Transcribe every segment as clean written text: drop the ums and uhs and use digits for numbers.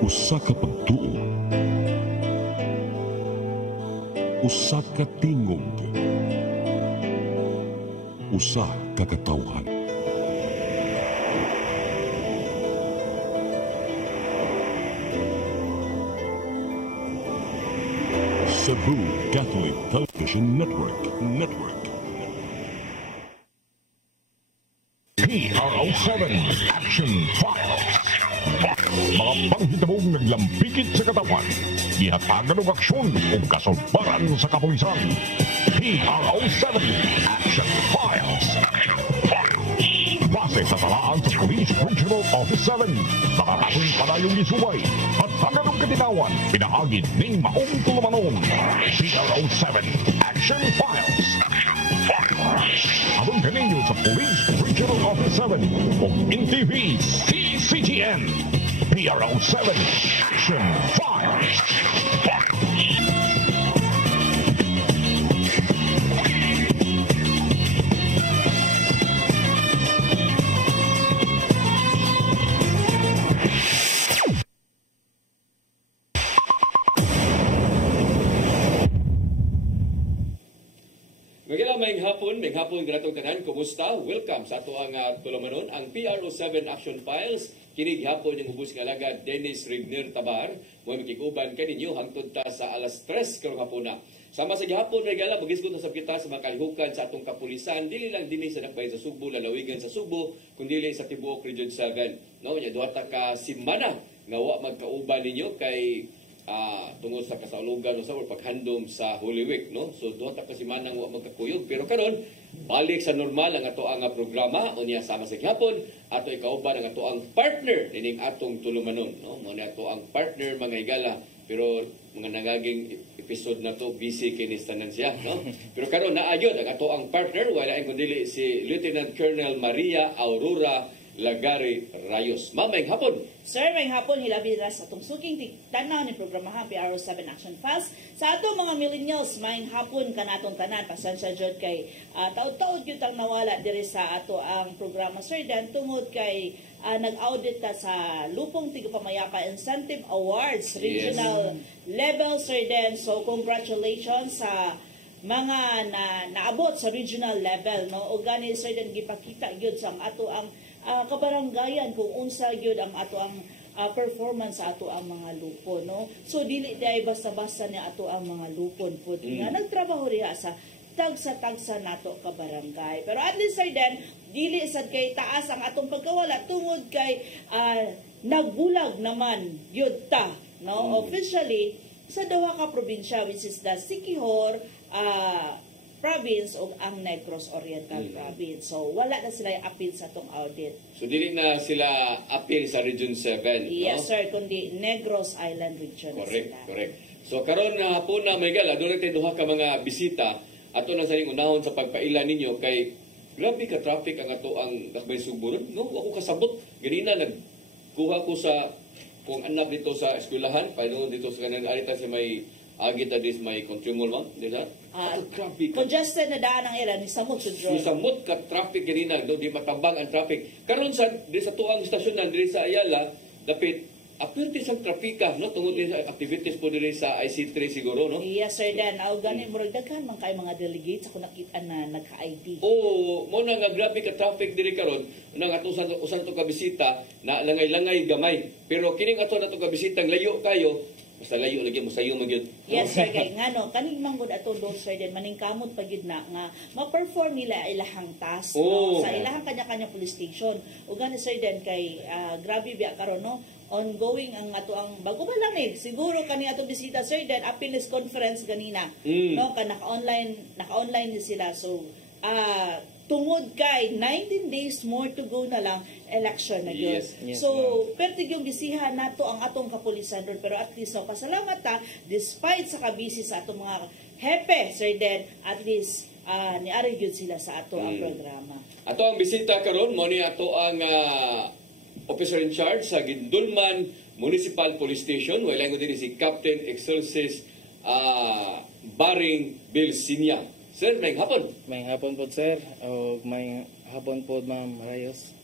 Usa ka pagtuo, usa ka tingog, usa ka katawhan. Cebu Catholic Television Network. PRO7 Action Files. Mga panghitabong naglambikit sa katawan, ihatagan ng aksyon o kasulbaran sa kapulisan. PRO7 Action Files. Base sa talaan sa Police Regional Office 7, mga kasong palayong isubay at taganong katinawan, pinahagid ng maong tulumanon. PRO7 Action Files. Abang kaninyo sa Police Regional Office 7 o NTV CCTN. PRO7 Action Files. May hapon gratong tanan, kumusta? Welcome sa ato ang tulumanon, ang PRO7 Action Files. Kini gihapon yung ubos nga alagad Dennis Rigner Tabar. Mo makikuban kaninyo hangtod ta sa alas 3 karong hapuna. Sama sa gihapon regala magisgot sa kita sa mga kalihukan sa atong kapulisan, dili lang dinhi sa nakbay sa Subo, lalawigan sa Subo, kundi sa tibuok Region 7. No, nya duha ta ka semana nga wa magkauban ninyo kay tungod sa kasaulugan o sa paghandom sa Holy Week, no? So duha ta ka semana nga wa magkakuyog, pero karon balik sa normal ang ato ang programa unya sama sa gihapon ato ikauban ang ato ang partner nining atong tulumanon, no? Mo ni ato ang partner mga higala, pero mga nagaging episode na to busy kini tanan siya, no? Pero karon naayod ang ato ang partner, wala ang kundi si Lieutenant Colonel Maria Aurora Lagari Rayos. Mamayng hapon. Sir, may hapon hilabi ra sa atong suking tanaw ni programahan PRO7 Action Files. Sa ato mga millennials, may hapon kanatong tanan. Pasensya jud kay taud-taud gyud ang nawala diri sa ato ang programa, Sir Dan, tungod kay nag-audit ta sa Lupong Tigpamayapa Incentive Awards regional level, Sir Dan. So congratulations sa mga naabot sa regional level, no? O gani, Sir Dan, gipakita gyud sa ato ang kabaranggayan kung unsa gyud ang ato ang performance sa ato ang mga lupon, no? So dili day basta-basta ni ato ang mga lupon pud nga nagtrabaho riha sa tagsa nato ka barangay. Pero at least, Sir Dan, dili sad kay taas ang atong pagkawala tungod kay nagbulag naman gyud ta, no? Officially sa duha ka probinsya, which is the Siquijor province o ang Negros Oriental province. So wala na sila appeal sa tong audit. So dili na sila appeal sa Region 7, yes, no? sir, kundi Negros Island Region. Correct. So karon na hapon na may gala, doon natin duha ka mga bisita ato na sa inyong unahon sa pagpaila ninyo kay grabe ka traffic ang ato ang Lakbay Subo, no? Ako kasabot ganina nagkuha ko sa kung anak dito sa eskwelahan, paano dito sa kanang arita sa may agita dis may consumer ma'am, di ba? Traffic. Congested na daan ang era ni Samot Sudron. Ni Samot ka traffic ganina, do di matambang ang traffic. Karon sa di sa tuang istasyon na diri sa Ayala, dapit apilti sa trafika, no? Tungod din sa activities po diri sa IC3 siguro, no? Yes, Sir Dan. Aw gani murag daghan man kay mga delegates ako nakita na nagka-ID. Oo, mo na nga grabe ka traffic diri karon nang ato usan to ka bisita na langay-langay gamay. Pero kining ato na to ka bisita layo kayo, basta layo lagi mo sayo magyud. Yes, sir, kay ngano kaning manggod ato do, Sir Dan, maningkamot pa gyud na nga ma-perform nila ilahang task, no? Sa ilahang kanya-kanya police station. Ug gani, Sir Dan, kay grabe biya karon, no? Ongoing ang ato ang bago ba lang siguro kani ato bisita, Sir Dan, happiness conference ganina, no? Naka-online ni sila. So tungod kay 19 days more to go na lang, election na yun. Yes, so, perti yung bisihan nato ang atong kapulisan ron. Pero at least, pasalamat ta, despite sa kabisi sa atong mga hepe, Sir Dan, at least, niari yun sila sa ato ang programa. Ato ang bisita karon mo ni ato ang officer in charge sa Gindulman Municipal Police Station. Wala ko din si Captain Excelsis Baring Bilsinya. Sir, may hapon. May hapon po, sir. O may hapon po, Ma'am Rayos.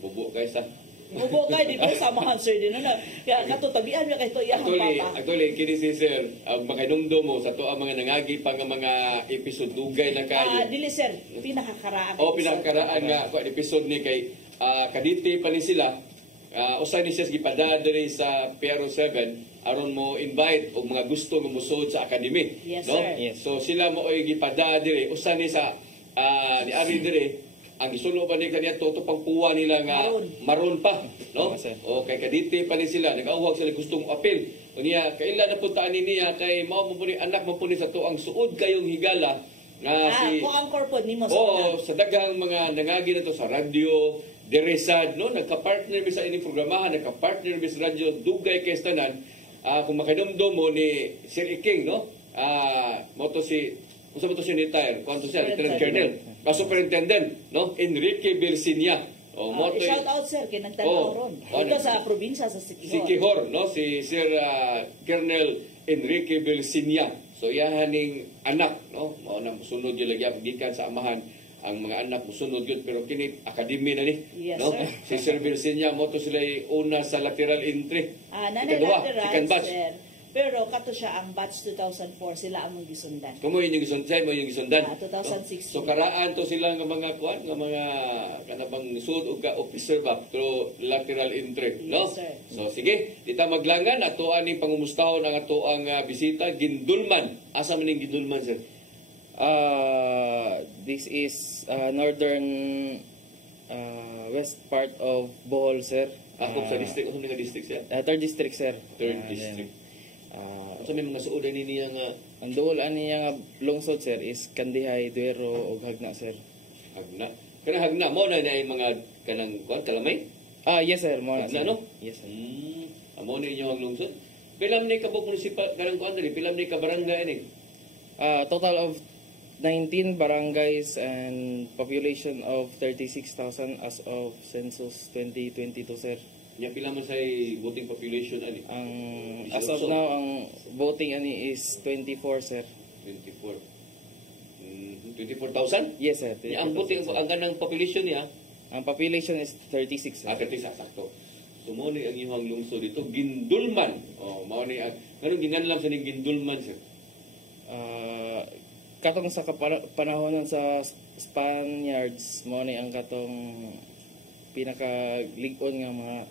Bubo kayo sa. Mubo kay di po samahan sir din na. Kaya katutabian ka kay to iyang pata. Actually, kini si Sir, ang makanumdo mo sa to ang mga nangagi pa nga mga episode dugay na kayo. Dili sir, pinakakaraan. Pinakakaraan nga kuan episode ni kay kaditi pa ni sila. Usa ni siya gipada diri sa PRO 7 aron mo invite og mga gusto nga musud sa academy. Yes, no? sir. Yes. So sila mo ay gipada diri usa ni sa ni ari diri ang gisulo ba ni kaniya toto pangpuwa nila nga maroon pa, no? O kay kaditi pa ni sila nagauhag sila gustong apil. Unya kaila na puntaan ni niya kay mao mo ni anak mo sa to ang suod kayong higala nga si ko ang corpod nimo sa daghang mga nangagi na to sa radyo Deresad, no? Nagka-partner mi sa ining programahan, nagka-partner mi sa radyo dugay kay tanan. Kung makinomdom mo ni Sir Iking, no? Mo to si kung sa to si retire, kung siya Lieutenant Colonel, Superintendent, no? Enrique Bersinia. Mo to shout out sir kay nagtanaw ron. Ito sa probinsya sa Siquijor. Siquijor, no? Si Sir Colonel Enrique Bersinia. So yahaning anak, no? Mao na sunod yung lagi gikan sa amahan ang mga anak musunod yun pero kini academy na ni, yes, no? Sir. Si Sir Bersinia mo to sila una sa lateral entry. Nanay Ikaduha, lateral second batch. sir. Pero kato siya ang batch 2004 sila among gisundan. Kumo yun yung gisundan, mo yung gisundan. 2016. So karaan to sila nga mga kuan, nga mga kanabang sud og ka officer ba pero lateral entry, no? Yes, sir. So sige, dita maglangan ato ani pangumustahon ang ato ang bisita Gindulman. Asa man ning Gindulman sir? This is northern west part of Bohol, sir. Ako sa district, unsa nga district siya? Third district, sir. Third district. Unsa may mga suodan ni niya nga Ang duol ani nga lungsod, sir, is Kandihay, Duero ug Hagna, sir. Hagna? Kanang Hagna mo na na mga kanang kuan kalamay? Yes, sir. Mo na, Hagna, sir. no? Yes, sir. Amo ni inyo ang lungsod. Pilam ni kabuk munisipal kanang kuan diri, pilam ni ka barangay ni. Total of 19 barangays and population of 36,000 as of census 2022, sir. Nya pila man say voting population ani? Ang as of now ang voting ani is 24, sir. 24. 24,000? Yes, sir. Nya ang voting ang ganang population niya, Ang population is 36, sir. 36 sakto. So mo ni ang imong lungsod dito Gindulman. Mao ni nganong ginganlam sa ning Gindulman sir? Katong sa panahonan sa Spaniards mo ni ang katong pinakalig-on nga mga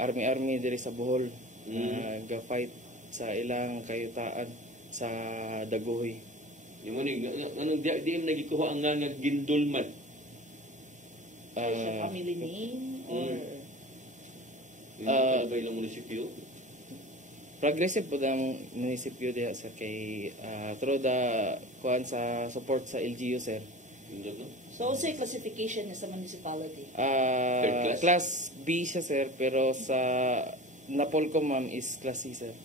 army diri sa Bohol ga-fight sa ilang kayutaan sa Daguhoy. Yung mo ni anong di nagikuha ang nga Gindulman? Sa family name or Ba ilang munisipyo? Progressive po ang munisipyo diha sa kay through the kuan sa support sa LGU, sir. Indot no? so say classification niya sa municipality. Third class? Class B siya, sir, pero sa Napolcom, ma'am, is class C, sir.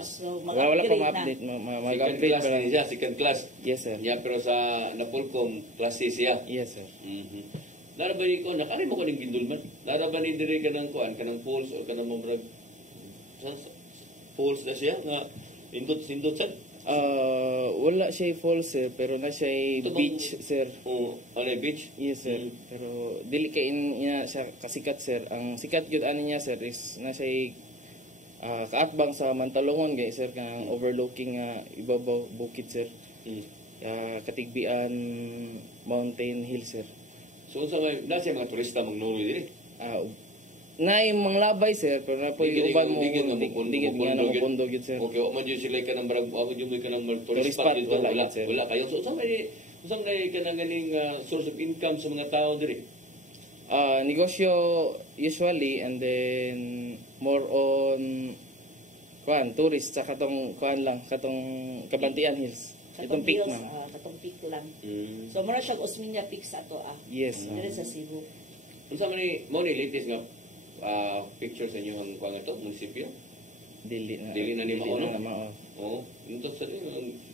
So Wala pa mag-upgrade na. ma-update, Second mag-upgrade class pa lang. ni siya, second class. Yes, sir. Niya pero sa Napolcom class C siya. Yes, sir. Lara ba ni ko nakari mo ko ning Gindulman? Lara ba ni diri kanang kuan kanang falls o kanang mamrag falls na siya nga indot sad? Wala siya falls, sir, pero na siya Ito bang- beach, sir. Ano beach? Yes, sir. Pero dili kay niya siya kasikat, sir. Ang sikat gyud ani niya, sir, is na siya kaatbang sa Mantalongon gay, sir, kang overlooking ibabaw bukid, sir. Katigbian Mountain Hill, sir. So unsa may nasa mga turista magnuloy diri? Na yung mga labay, sir, pero na po yung uban mo digid nga na mupondo gyud, sir. Okay, wa man jud sila kanang barag ako jud may kanang Tourist tourist spot spot, dito wala wala. yun, sir. Wala kayo. So unsa may kanang ganing source of income sa mga tao diri? Negosyo usually, and then more on tourist sa katong Kabantian Hills. Itong peak, Hills, ma'am. katong peak lang. So mura siya Osminia Peak sa to Yes, ma'am. Diri sa Cebu. Unsa man ni mo ni latest nga picture sa inyong kuan ito, munisipyo? Dili Dili na ni mao, no? mao. Oo. Ito sa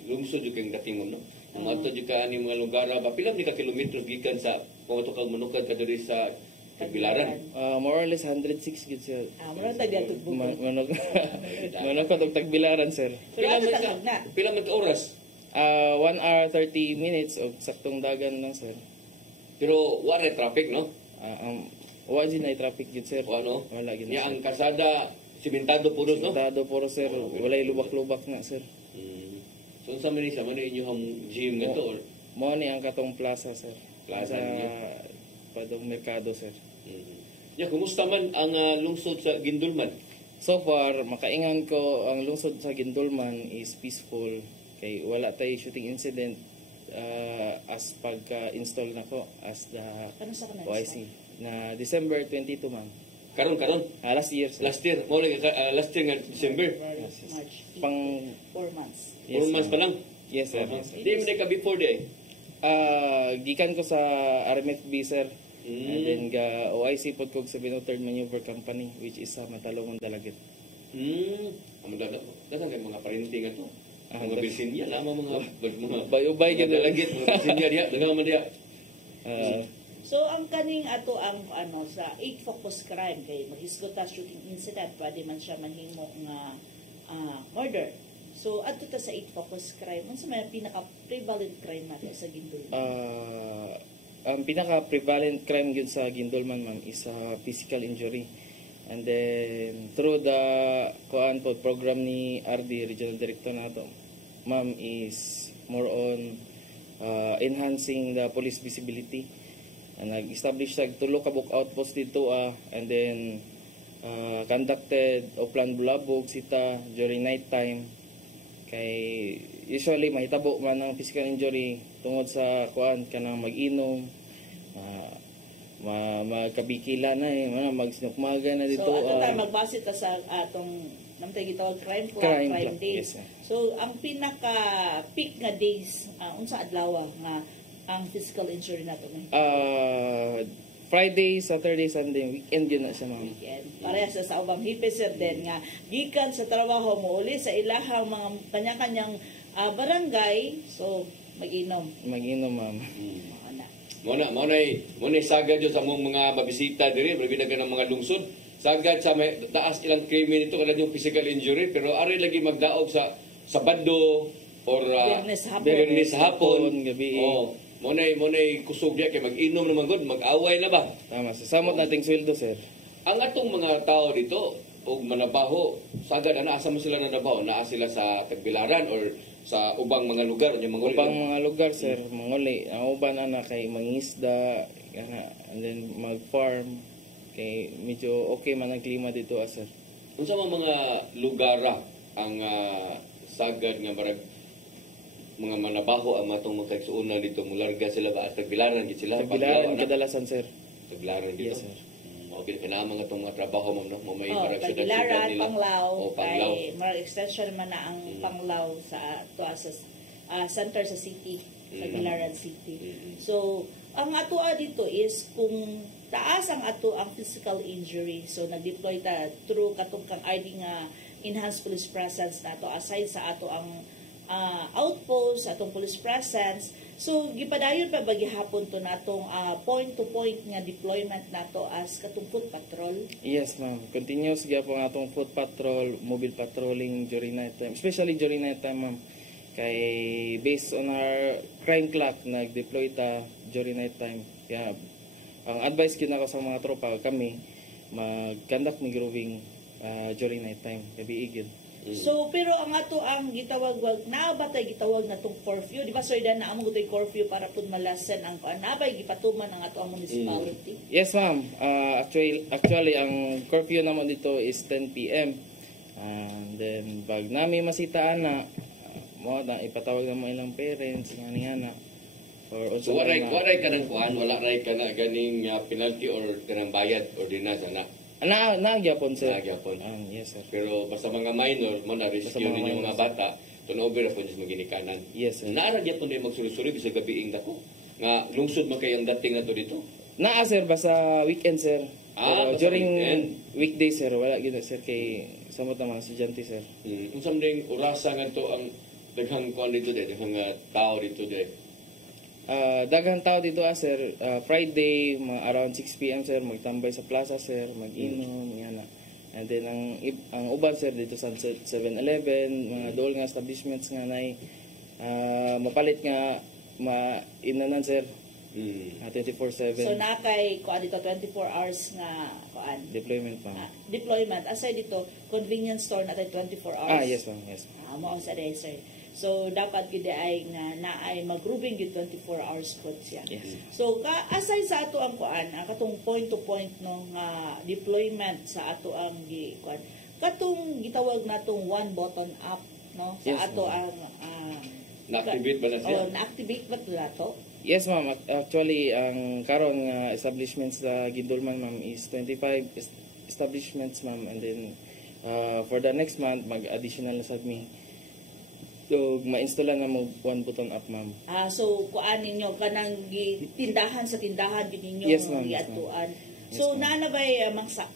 lungsod jud kang dating mo, no? Ang ato jud ka ani mga lugar ba pila ni ka kilometro gikan sa kung ato kang manukad ka diri sa Tagbilaran. More or less 106 gid siya. Mura tagya tugbog. Manok ka Tagbilaran, sir. Pero ato na. Pila man ka oras? 1 hour 30 minutes og saktong dagan lang, sir. Pero wala traffic, no? Wa din ay traffic gid sir. O ano? Wala gid. Niya ang kalsada simentado puros, no? Dado puro sir, walay lubak-lubak na sir. So unsa man ni sa man inyong gym nga to? Mo ni ang katong plaza sir. Plaza Sa ninyo? padong merkado sir. Ya, kumusta man ang lungsod sa Gindulman? So far, makaingan ko ang lungsod sa Gindulman is peaceful. Kay wala tay shooting incident as pagka-install na ko as the Ano sa kanila? OIC na December 22 ma'am. Karon Last year sir. last year mo lang last year nga December. February, Yes, yes. March, Pang 4 months. 4 months pa lang. Yes sir. Yes, sir. Di mo na ka before day. Gikan ko sa RMFB sir. And then ga OIC pod ko sa Third Maneuver Company which is sa Matalongon Dalagit. Amo dagan kay mga parenting ato. Ah, Mga bisinya lamang mga Bay-ubay mga gyud dalagit, mga bisinya diha, dagan man diha. So ang kaning ato ang sa 8 focus crime kay maghisgot ta shooting incident pwede man siya manhimo nga murder. So adto ta sa 8 focus crime unsa may pinaka prevalent crime natin sa Gindulman? Ang pinaka-prevalent crime yun sa Gindulman ma'am is physical injury. And then through the program ni RD Regional Director nato ma'am is more on enhancing the police visibility. Nag-establish sa tulo ka book outpost dito and then conducted plan bulabog sita during night time. Kay usually mahitabo man ang physical injury tungod sa kanang mag-inom, magkabikila na magsinukmaga na dito. So ato tayo magbase ta sa atong namtay gitawag crime Crime days. yes, sir. So ang pinaka peak nga days unsa adlaw nga ang physical injury nato may Friday, Saturday, Sunday, weekend yun na siya ma'am. weekend. Parehas sa ubang hipiser din nga gikan sa trabaho mo uli sa ilahang mga kanya-kanyang barangay, so mag-inom. Mag-inom ma'am. Mga na. Mo na sagad yo sa mong mga mabisita diri, labi na ng mga lungsod. Sagad sa may taas ilang krimen ito kada yung physical injury, pero ari lagi magdaog sa Sabado or Biyernes hapon, gabi. Oh, mo na kusog diya kay mag-inom naman gud, mag-away na ba? Tama. Sasamot nating sweldo sir. Ang atong mga tao dito og manabaho, sagad ana asa mo sila nanabaho? Naa sila sa Tagbilaran or sa ubang mga lugar nya mga Upang mga lugar sir, manguli. Ang uban na kay mangisda, and then mag-farm. Kay medyo okay man ang klima dito sir. unsa mga lugar ang sagad nga marag mga manabaho ang matong magkaigsuonan dito mularga sila ba at Tagbilaran gid sila Tagbilaran kadalasan sir. Tagbilaran dito. Yes sir. Okay, kanama nga itong mga trabaho mo, no? May Oh, parang Tagbilaran, syudad-syudad nila. Panglao, O, Panglao. kay mga extension man na ang Panglao sa center sa city, Tagbilaran City. So, ang ato dito is kung taas ang ato ang physical injury, so nag-deploy ta through katong kang ID nga enhanced police presence nato aside sa ato ang outpost, atong police presence. So, gipadayon pa ba gihapon to natong point-to-point nga deployment nato as katong foot patrol? Yes ma'am. Continuous gyapon ang atong foot patrol, mobile patrolling during night time. Especially during night time ma'am. Kay based on our crime clock nag-deploy ta during night time. Kaya ang advice gid nako sa mga tropa kami mag-conduct ni grooving during night time. Gabi gyud. So pero ang ato ang gitawag naa ba tay gitawag natong curfew, di ba sir Dan naamo gud curfew para pud malasen ang nabay gipatuman ang ato ang municipality. Yes ma'am. Actually ang curfew naman dito is 10 PM. And then pag nami masitaan na mo na ipatawag na mo ilang parents nga or So, waray ka ng kuhan, wala ray ka na ganing penalty or kanang bayad or dinas, ana. Nagyapon sir. Nagyapon. Yes sir. Pero basta mga minor, mo na-rescue Basta mga ninyo minor, mga bata, tunover po niya maginikanan. Yes sir. Naaragyan po niya magsulisuri bisa gabiing dako. Nga, lungsod man kayang dating na to dito. Naa sir basta weekend sir. Pero Basta during weekend. weekdays sir wala gyud sir kay samot naman estudyante sir. Unsam ding orasa nga to ang daghang kuan dito daghang tao dito Daghang tao dito sir, Friday, mga around 6 PM sir, magtambay sa plaza sir, mag-inom, yan na. And then ang uban sir dito sa 7-Eleven, mga dool nga establishments nga nay mapalit nga inanan sir, Mm. 24/7 So na kay kuan dito 24 hours nga kuan deployment ma'am. deployment. Aside dito convenience store natin 24 hours. Yes ma'am, yes. Mao sa day sir. So dapat gid ay nga naay mag-grouping gid 24 hours pod siya. Yes. So aside sa ato ang kuan, katong point to point nung deployment sa ato ang kuan, katong gitawag natong one button up no sa Yes, ato ma'am. ang Na-activate ba na siya? na-activate ba nila to? Yes ma'am, actually ang karon nga establishments sa Gindulman ma'am is 25 establishments ma'am, and then for the next month mag-additional na sad mi. So ma-install na mo one button up ma'am. So kuan ninyo kanang tindahan sa tindahan gid ninyo Yes, ma'am. Yes, giatuan. ma'am. So Yes, ma'am. naa na ba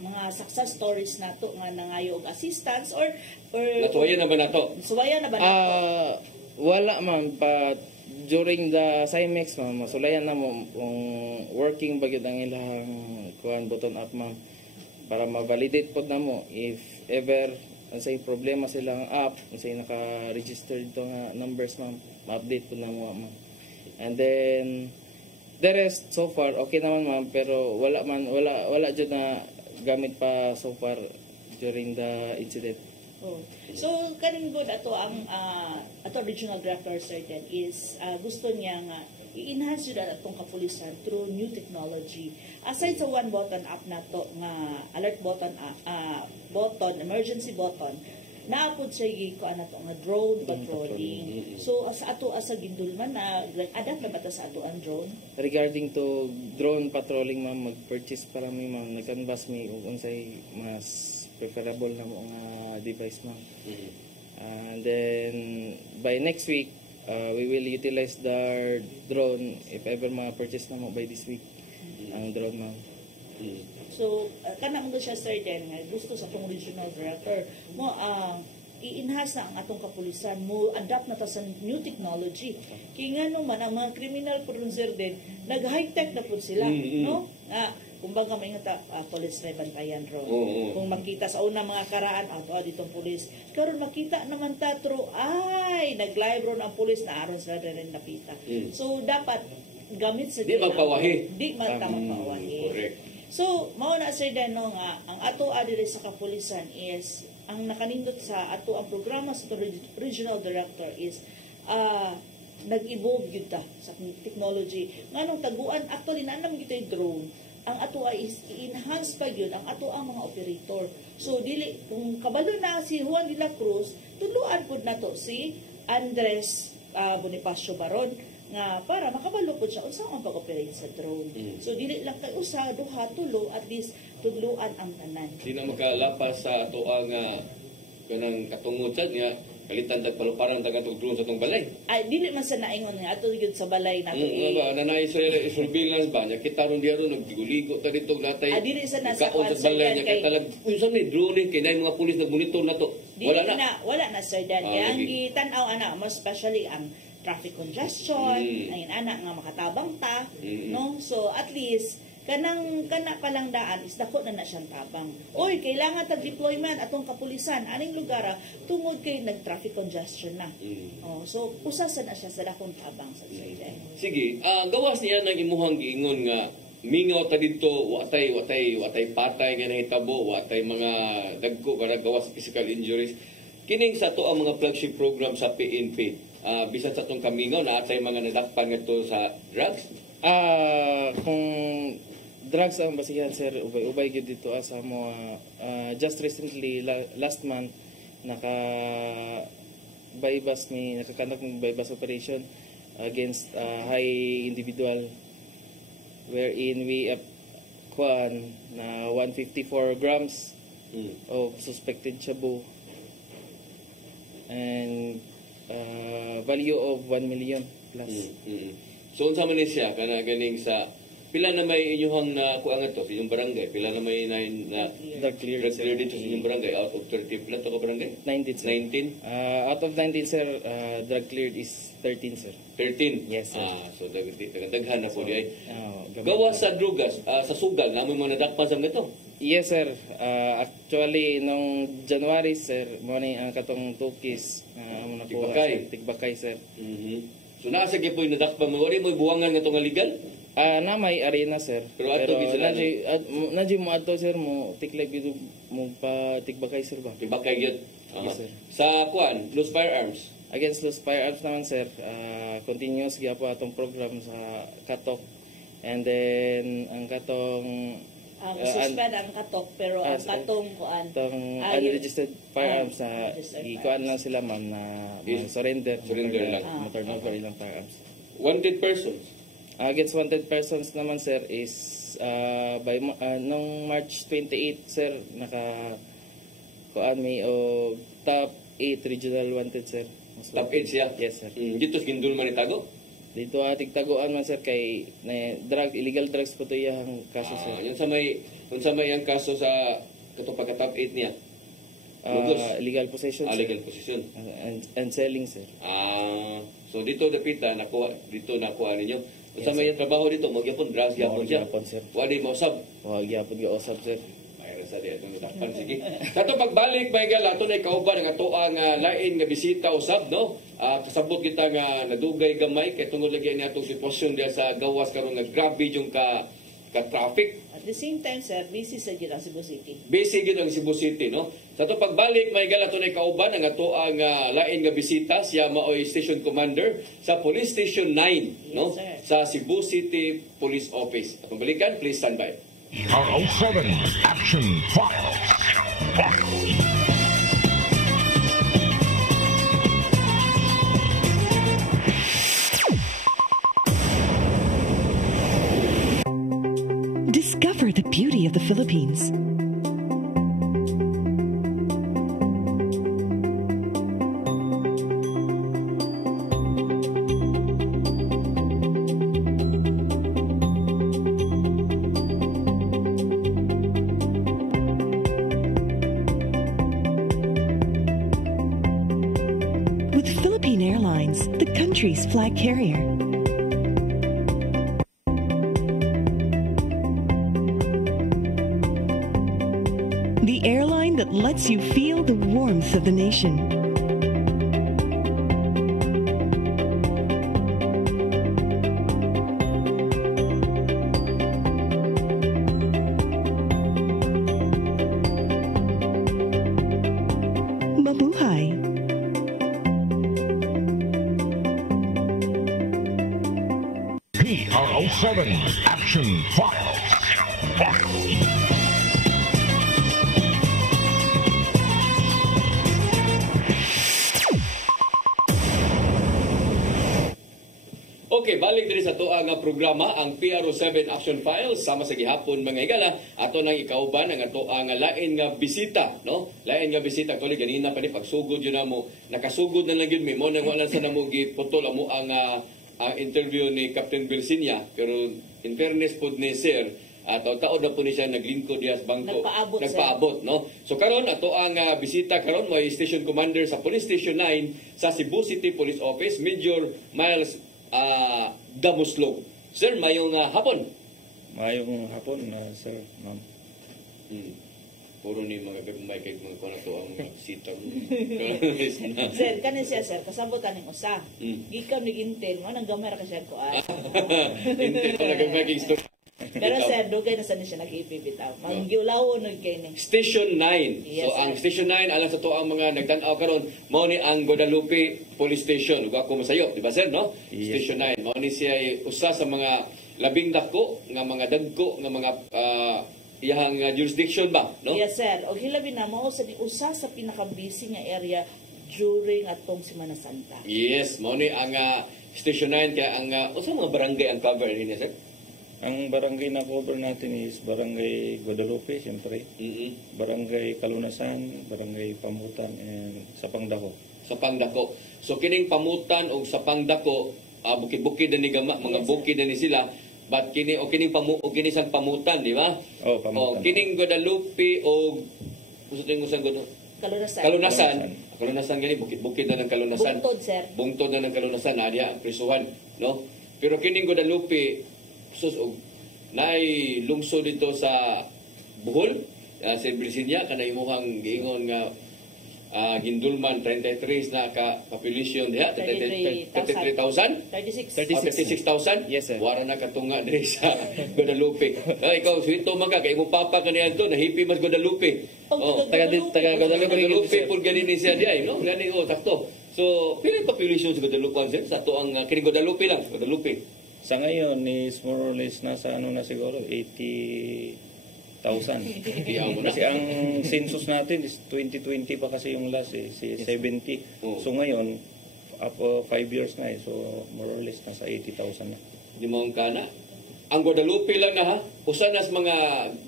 mga success stories nato nga nangayo og assistance or Natuwayan na ba na to? suwayan na ba nato? Wala ma'am, but during the CIMEX ma'am, masulayan na mo kung working bagid ang ilang kuan button up ma'am para ma-validate pod na mo if ever unsay problema silang app, unsay naka-register dito nga numbers ma'am, ma-update pod na mo ma'am. And then the rest so far okay naman ma'am, pero wala jud na gamit pa so far during the incident. Oh. So kaning good ato ang ato regional director certain is gusto niya nga i-enhance yun atong kapulisan through new technology. Aside sa one button up nato nga alert button emergency button, naapod siya ko nato nga drone patrolling. So sa ato asa Gindulman na adapt na ba ta sa ato ang drone? Regarding to drone patrolling ma'am, mag-purchase para mi ma'am, nag-canvas mi ug unsay mas preferable na mo nga device ma'am. And then by next week we will utilize the drone if ever ma-purchase na mo by this week ang drone ma'am. So kana mo siya certain nga gusto sa atong regional director mo i-enhance na ang atong kapulisan mo adapt na ta sa new technology kay ngano man ang mga criminal producer din nag-high tech na pud sila no kumbaga may nga police na bantayan ro. Kung makita sa una mga karaan ditong pulis karon makita naman ta true ay nag-live ron ang pulis na aron sila rin napita. So dapat gamit sa Di magpawahi. Di magpawahi. Correct. So, mao na sir Dano nga ang ato adire sa kapulisan is ang nakanindot sa ato ang programa sa regional director is nag-evolve gyud ta sa technology. Nganong taguan actually nanam gyud drone. Ang ato ay is i-enhance pa gyud ang ato ang mga operator. So dili kung kabalo na si Juan de la Cruz, tuluan pud nato si Andres Bonifacio Baron nga para makabalo po siya unsa ang pag-operate sa drone. So dili lang kay usa, duha, tulo, at least tudluan ang tanan. Di na makalapas sa ato ang kanang katungod sad nga kalitan tag paluparan tag atong drone sa atong balay. Ay dili man sa naingon nga ato gyud sa balay nato Ba nanay surveillance ba nya kita ron diaro nagligo ta dito natay. dili sa nasa kaon sa balay nya kay talag unsa ni drone kay nay mga pulis nagmonitor nato. Wala na sir Dan. Kaya ang lagi. gitanaw ana most especially ang traffic congestion, ayun ana nga makatabang ta, no? So at least kana palang daan is dako na siyang tabang. Oy, kailangan tag deployment atong kapulisan aning lugar tungod kay nag-traffic congestion na. Oh, so usasa na siya sa dakong tabang sa side. Sige, gawas niya ng imuhang giingon nga mingaw ta dito watay patay nga nahitabo, watay mga dagko kada gawas physical injuries. Kining sa to ang mga flagship program sa PNP. Bisan sa itong kamingaw na atay mga nadakpan nga to sa drugs? Kung drugs ang basihan sir, ubay gyud dito sa mo just recently last month nakakandak ng bypass operation against high individual wherein we kuan na 154 grams of suspected shabu and value of 1 million plus. So unsa man ni siya kana ganing sa pila na may inyong na kuan to sa inyong barangay, pila na may na Drug clear dito sa inyong barangay out of 30 pila to ka barangay? 19 sir. 19? Out of 19 sir, drug cleared is 13 sir. 13? Yes, sir. So daghan na po di ay. Gamit Gawas na. sa drugas, sa sugal na may mga nadakpan sa mga to. Yes sir. Actually nung January sir, mo ni ang katong tukis amo nakuha Tigbakay. sir, Tigbakay sir. So nasa gyud po nadakpan mo, wala mo buwangan nga to nga legal? Na may arena sir. Pero ato gid sila, nadyo mo ato sir mo tiklay bido mo pa tigbakay sir ba. Tibakay gyud. Yes, sir. Sa kuan, loose firearms. Against those firearms naman sir, continuous gyud po atong program sa katok. And then ang katong suspend ang katok pero ang katong kuan unregistered firearms na unregistered ikuan lang sila ma'am na surrender Surrender lang. mo turn over ilang firearms. Wanted persons. Against wanted persons naman sir is by nung March 28 sir naka kuan may o top 8 regional wanted sir. Top 8 siya. Yes sir. Dito sa Gindul man itago. Dito ating taguan man sir kay na illegal drugs po to yung kaso sir. Yun sa may ang kaso sa katong pagka top 8 niya. Lugos. Illegal possession sir. Illegal possession. And selling sir. So dito dapita nakuha ninyo. Sa may trabaho dito magyapon drugs gyapon siya. Gyapon sir. Wali mo usab. Gyapon ga usab sir. Mayroon sa diyan itong dapan. Sige. Sa ito pagbalik, may gal, ato na ikauban ang ato ang lain nga bisita usab, no? Kasabot kita nga nadugay gamay, kaya tungod lagi niya itong sitwasyon diya sa gawas karon nga grabe yung ka-traffic. At the same time, sir, busy sa gid ang Cebu City. Busy gid ang Cebu City, no? Sa ito pagbalik, may gal, ato na ikauban ang ato ang lain nga bisita, siya maoy station commander sa Police Station 9, no? Yes, Sa Cebu City Police Office. At balikan, please stand by. PRO7 Action Files. Discover the beauty of the Philippines. With Philippine Airlines, the country's flag carrier. The airline that lets you feel the warmth of the nation. Mabuhay. PRO7 Action Files. Okay, balik din sa tuwa nga programa ang PRO7 Action Files sama sa gihapon mga higala ato nang ikauban ang ato ang lain nga bisita, no? Lain nga bisita actually ganina pa ni pagsugod yun namo nakasugod na lang yun mo nang wala sa namo giputol amo ang interview ni Captain Belsinia pero in fairness pod ni sir taon na po ni siya naglingkod diya sa bangko. Nagpaabot, no? So karon ato ang bisita karon may station commander sa Police Station 9 sa Cebu City Police Office, Major Miles Gamuslog. Sir, mayong hapon. Mayong hapon sir, ma'am. Puro ni mga gagmay kay mga kuno to ang bisita mo. Sir, kanin siya, sir, kasabot kanin usa. Gikan ni Intel, mo nang gamay ra ka siya kuan. Intel pa nagagmay kay story. Pero sir, dugay na sa siya nag-ipibitaw. Mangyulawo no kay ni. Station 9. Yes, So sir. ang Station 9 alang sa to ang mga nagtan-aw karon mao ni ang Guadalupe Police Station. Ug ako masayo, di ba sir, no? Yes. Station 9 mao ni siya usa sa mga labing dako nga mga dagko nga mga iyang jurisdiction ba, no? Yes, sir. O hilabi na mo sa usa sa pinaka-busy nga area during atong Semana Santa. Yes, mao ni ang Station 9 kaya ang usa mga barangay ang cover ni sir. Ang barangay na cover natin is Barangay Guadalupe, siyempre. Barangay Kalunasan, Barangay Pamutan, and Sapangdako. Sa Pangdako. So kining Pamutan o sa Pangdako, bukid-bukid na ni gama, mga Yes, bukid na ni sila. But kining sang Pamutan, di ba? Oh, Pamutan. O kining Guadalupe o gusto tayong usang Kalunasan. Kalunasan gani bukid-bukid na ng Kalunasan. Bungtod, sir. Bungtod na ng Kalunasan adya ang prisuhan, no? Pero kining Guadalupe sus naay lungsod dito sa Bohol, sa Brisilia kanay imuhang giingon nga Gindulman 33 na ka population diha 33,000 36. 36,000. Yes, sir. Wara na katunga diri sa Guadalupe. Ikaw suwito man ka kay mo papa kaniya to nahipi mas Guadalupe. Taga Guadalupe pud gani ni siya diay no. Gani takto. So pila population sa Guadalupe sir? Sa to ang kini Guadalupe lang, Guadalupe. Sa ngayon is more or less nasa ano na siguro 80,000. Iyaw mo na. Kasi ang census natin is 2020 pa kasi yung last si 70. Oh. So ngayon, up 5 years na so more or less nasa 80,000 na. Di mo ang kana. Ang Guadalupe lang na ha. Usa na sa mga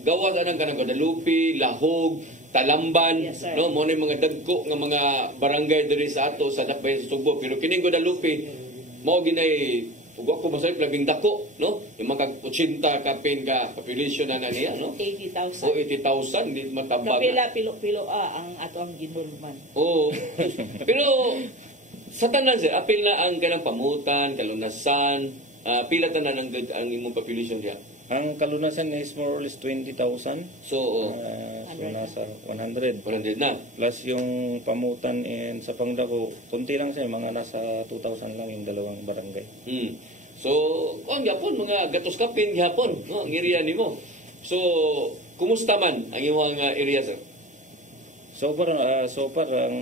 gawas anang kanang Guadalupe, Lahog, Talamban, Yes, sir. no, mo na mga dagko nga mga barangay diri sa ato sa Dakbayan sa Subo. Pero kining Guadalupe mao ginay ug ako masay labing dako, no? Yung mga 80 kapin ka population na niya, no? 80,000. O 80,000 hindi matabag. Kapila pilo-pilo ang ato ang Gindulman. Oo. Pero sa tanan sir, apil na ang kanang pamutan, kalunasan, pila tanan ang imong population diha. Ang kalunasan is more or less 20,000. So, So nasa 100. 100 na. Plus yung pamutan and sa Pangdako, konti lang siya, mga nasa 2,000 lang yung dalawang barangay. So, ang gapon mga gatos kapin gihapon, no, ang area nimo. So, kumusta man ang imong area sir? So far ang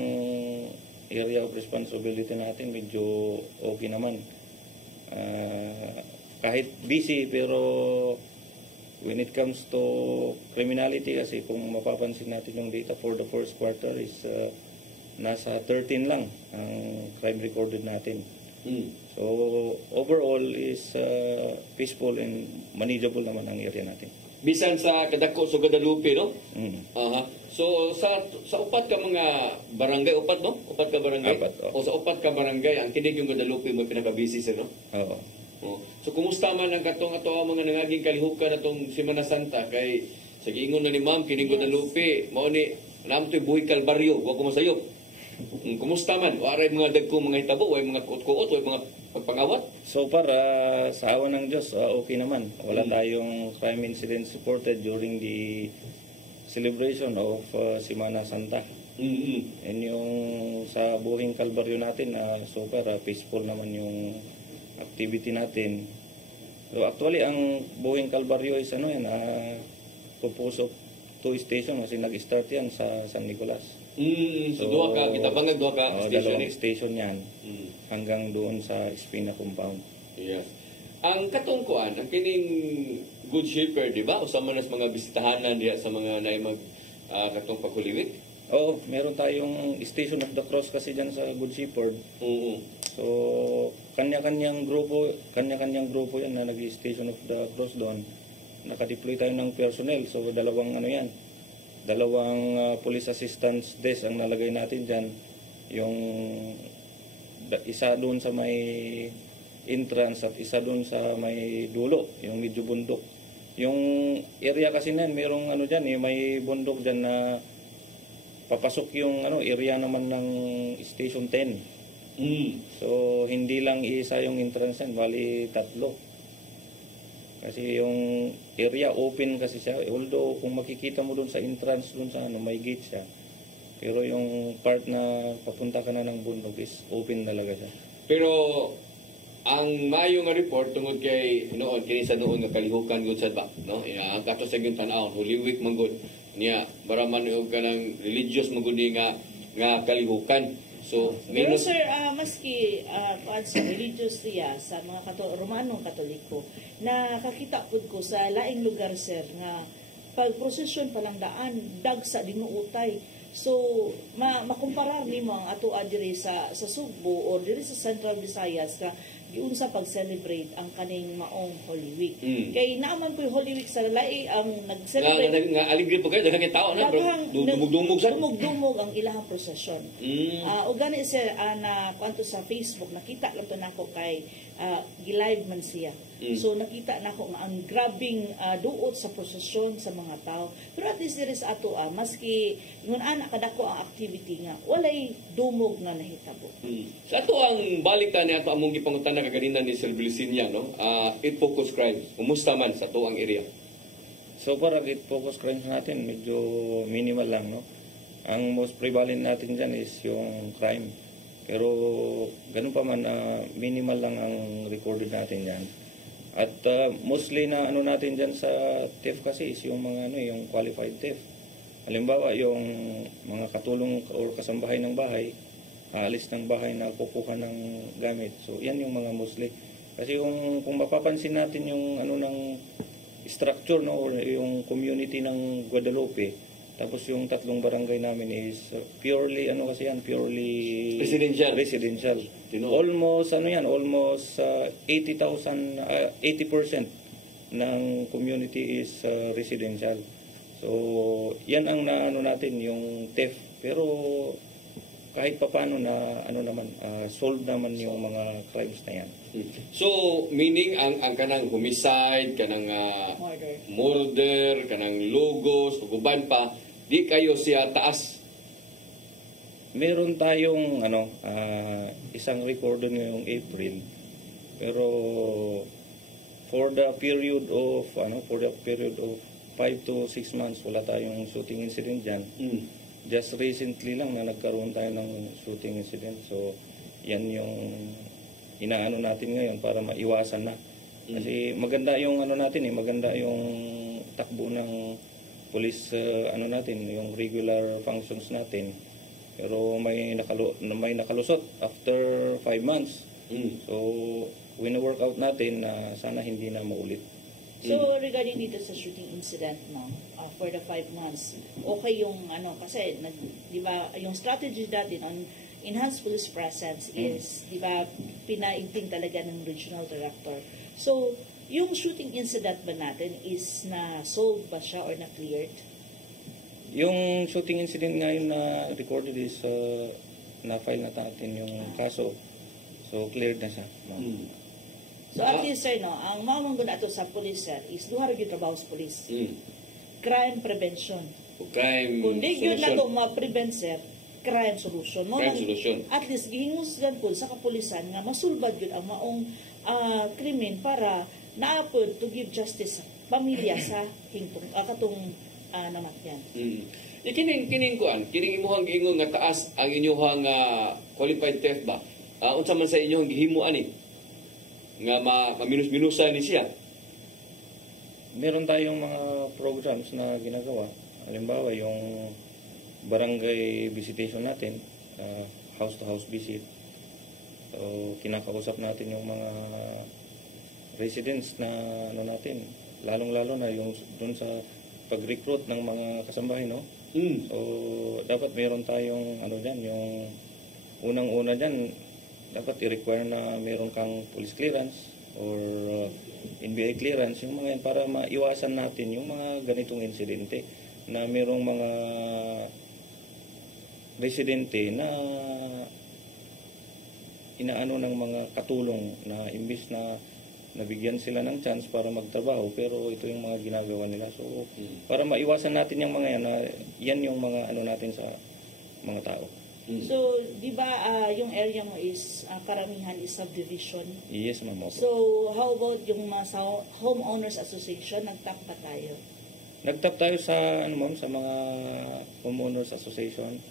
area of responsibility natin medyo okay naman. Kahit busy pero when it comes to criminality kasi kung mapapansin natin yung data for the first quarter is nasa 13 lang ang crime recorded natin. So overall is peaceful and manageable naman ang area natin. Bisan sa kadako sa Guadalupe, no? Mm. So sa upat ka mga barangay, upat no? Upat ka barangay. Apat, O sa upat ka barangay, ang kinig yung Guadalupe mo pinaka-busy sir, no? Oo. So kumusta man ang katong ato ang mga nangaging kalihukan atong Semana Santa kay sa giingon na ni Ma'am kining Guadalupe mao ni namo toy buhi kalbaryo wa ko masayop. Kumusta man waray mga dagko mga hitabo way mga kuot-kuot way mga pagpangawat. So far sa awa ng Diyos okay naman. Wala tayong crime incidents reported during the celebration of Semana Santa. And yung sa buhing kalbaryo natin so far peaceful naman yung activity natin. So actually ang buhing kalbaryo is composed of 2 station kasi nag-start yan sa San Nicolas. So duha ka kita bangag duha ka station dalawang station yan hanggang doon sa Espina compound. Yes. Ang katong kuan ang kining Good Shepherd, di ba? Usa man nas mga bisitahanan diha sa mga naay mag katong pagkuliwit. Oo, meron tayong Station of the Cross kasi dyan sa Good Shepherd. So, kanya-kanyang grupo yan na nag-Station of the Cross doon. Nakadeploy tayo ng personnel. So, dalawang police assistance desk ang nalagay natin dyan. Yung isa doon sa may entrance at isa doon sa may dulo, yung medyo bundok. Yung area kasi na merong dyan, may bundok dyan na papasok yung area naman ng Station 10. So hindi lang isa yung entrance yan, bali 3. Kasi yung area open kasi siya, although kung makikita mo doon sa entrance doon sa may gate siya. Pero yung part na papunta ka na ng bundok is open talaga siya. Pero ang mayo nga report tungod kay noon kini sa noon nga kalihukan gud sad ba, no? Ang kato sa gyud tan-aw Holy Week man gud niya baraman og kanang religious man gud nga kalihukan. So pero sir, maski sa religious siya sa mga Romanong Katoliko, nakakita pud ko sa laing lugar sir nga pag prosesyon palang daan dagsa dinuutay. So makumparar nimo ang ato diri sa Sugbo or diri sa Central Visayas ka giunsa pag-celebrate ang kaning maong Holy Week. Kay naaman po yung Holy Week sa lalai ang nag-celebrate. Nga aligre po kayo, daghang tao na, bro. Dumug-dumug sa? Dumug-dumug ang ilahang prosesyon. O gani sir, na kwanto sa Facebook, nakita lang to nako kay gilive man siya. So nakita nako nga ang grabing duot sa prosesyon sa mga tao. Pero at least there is ato, maski ngun ana kadako ang activity nga, walay dumog nga nahitabo. Sa ato ang balik ta ni ato among gipangutan na kaganina ni Sir Belisinia, no? It focus crimes. Kumusta man sa ato ang area? So far, it focus crimes natin medyo minimal lang, no? ang most prevalent natin dyan is yung crime. Pero ganun pa man, minimal lang ang recorded natin dyan. At mostly na ano natin dyan sa theft kasi is yung mga yung qualified theft. Halimbawa, yung mga katulong o kasambahay ng bahay, aalis ng bahay na kukuha ng gamit. So, yan yung mga mostly. Kasi kung mapapansin natin yung ng structure, no, or yung community ng Guadalupe, tapos yung tatlong barangay namin is purely purely residential. Almost almost 80% ng community is residential. So yan ang naano natin yung theft, pero kahit papaano na solve naman yung mga crimes na yan. So meaning ang kanang homicide, kanang murder, kanang lugos, uban pa, di kayo siya taas. Meron tayong isang record ngayong April, pero for the period of 5 to 6 months wala tayong shooting incident diyan. Just recently lang na nagkaroon tayo ng shooting incident. So yan yung inaano natin ngayon para maiwasan na. Kasi maganda yung maganda yung takbo ng police natin, yung regular functions natin. Pero may nakalusot after 5 months. So wino-work out natin na sana hindi na maulit. So regarding dito sa shooting incident mo, for the 5 months, okay yung kasi di ba yung strategy natin on enhanced police presence is di ba pinaigting talaga ng regional director. So yung shooting incident ba natin is na-solve ba siya or na-cleared? Yung shooting incident ngayon na recorded is na-file na natin yung kaso. So, cleared na siya. So, at least, sir, ang mamang guna ito sa police, sir, is duha rin yung trabaho sa police. Crime prevention. Crime Kung di yun na solution. ito ma-prevent, sir, crime solution. Crime solution. At least, gihingusgan po sa kapulisan nga masulbad yun ang maong krimen para naapod to give justice sa pamilya sa hingtong katong namatyan. Kining imuhang giingon nga taas ang inyong qualified theft ba? Unsa man sa inyong gihimo ani nga maminus-minusan ni siya? Meron tayong mga programs na ginagawa. Halimbawa, yung barangay visitation natin, house-to-house visit. So, kinakausap natin yung mga residents na natin, lalong-lalo na yung doon sa pag-recruit ng mga kasambahay, no? So, dapat meron tayong yung unang-una dyan, dapat i-require na meron kang police clearance or NBI clearance, yung mga yan, para maiwasan natin yung mga ganitong insidente na merong mga residente na inaano ng mga katulong na imbis na nabigyan sila ng chance para magtrabaho, pero ito yung mga ginagawa nila. So, para maiwasan natin yung mga yan yung mga natin sa mga tao. So, di ba yung area mo is karamihan is subdivision? Yes, ma'am. So, how about yung sa homeowners association? Nagtap pa tayo? Nagtap tayo sa sa mga homeowners association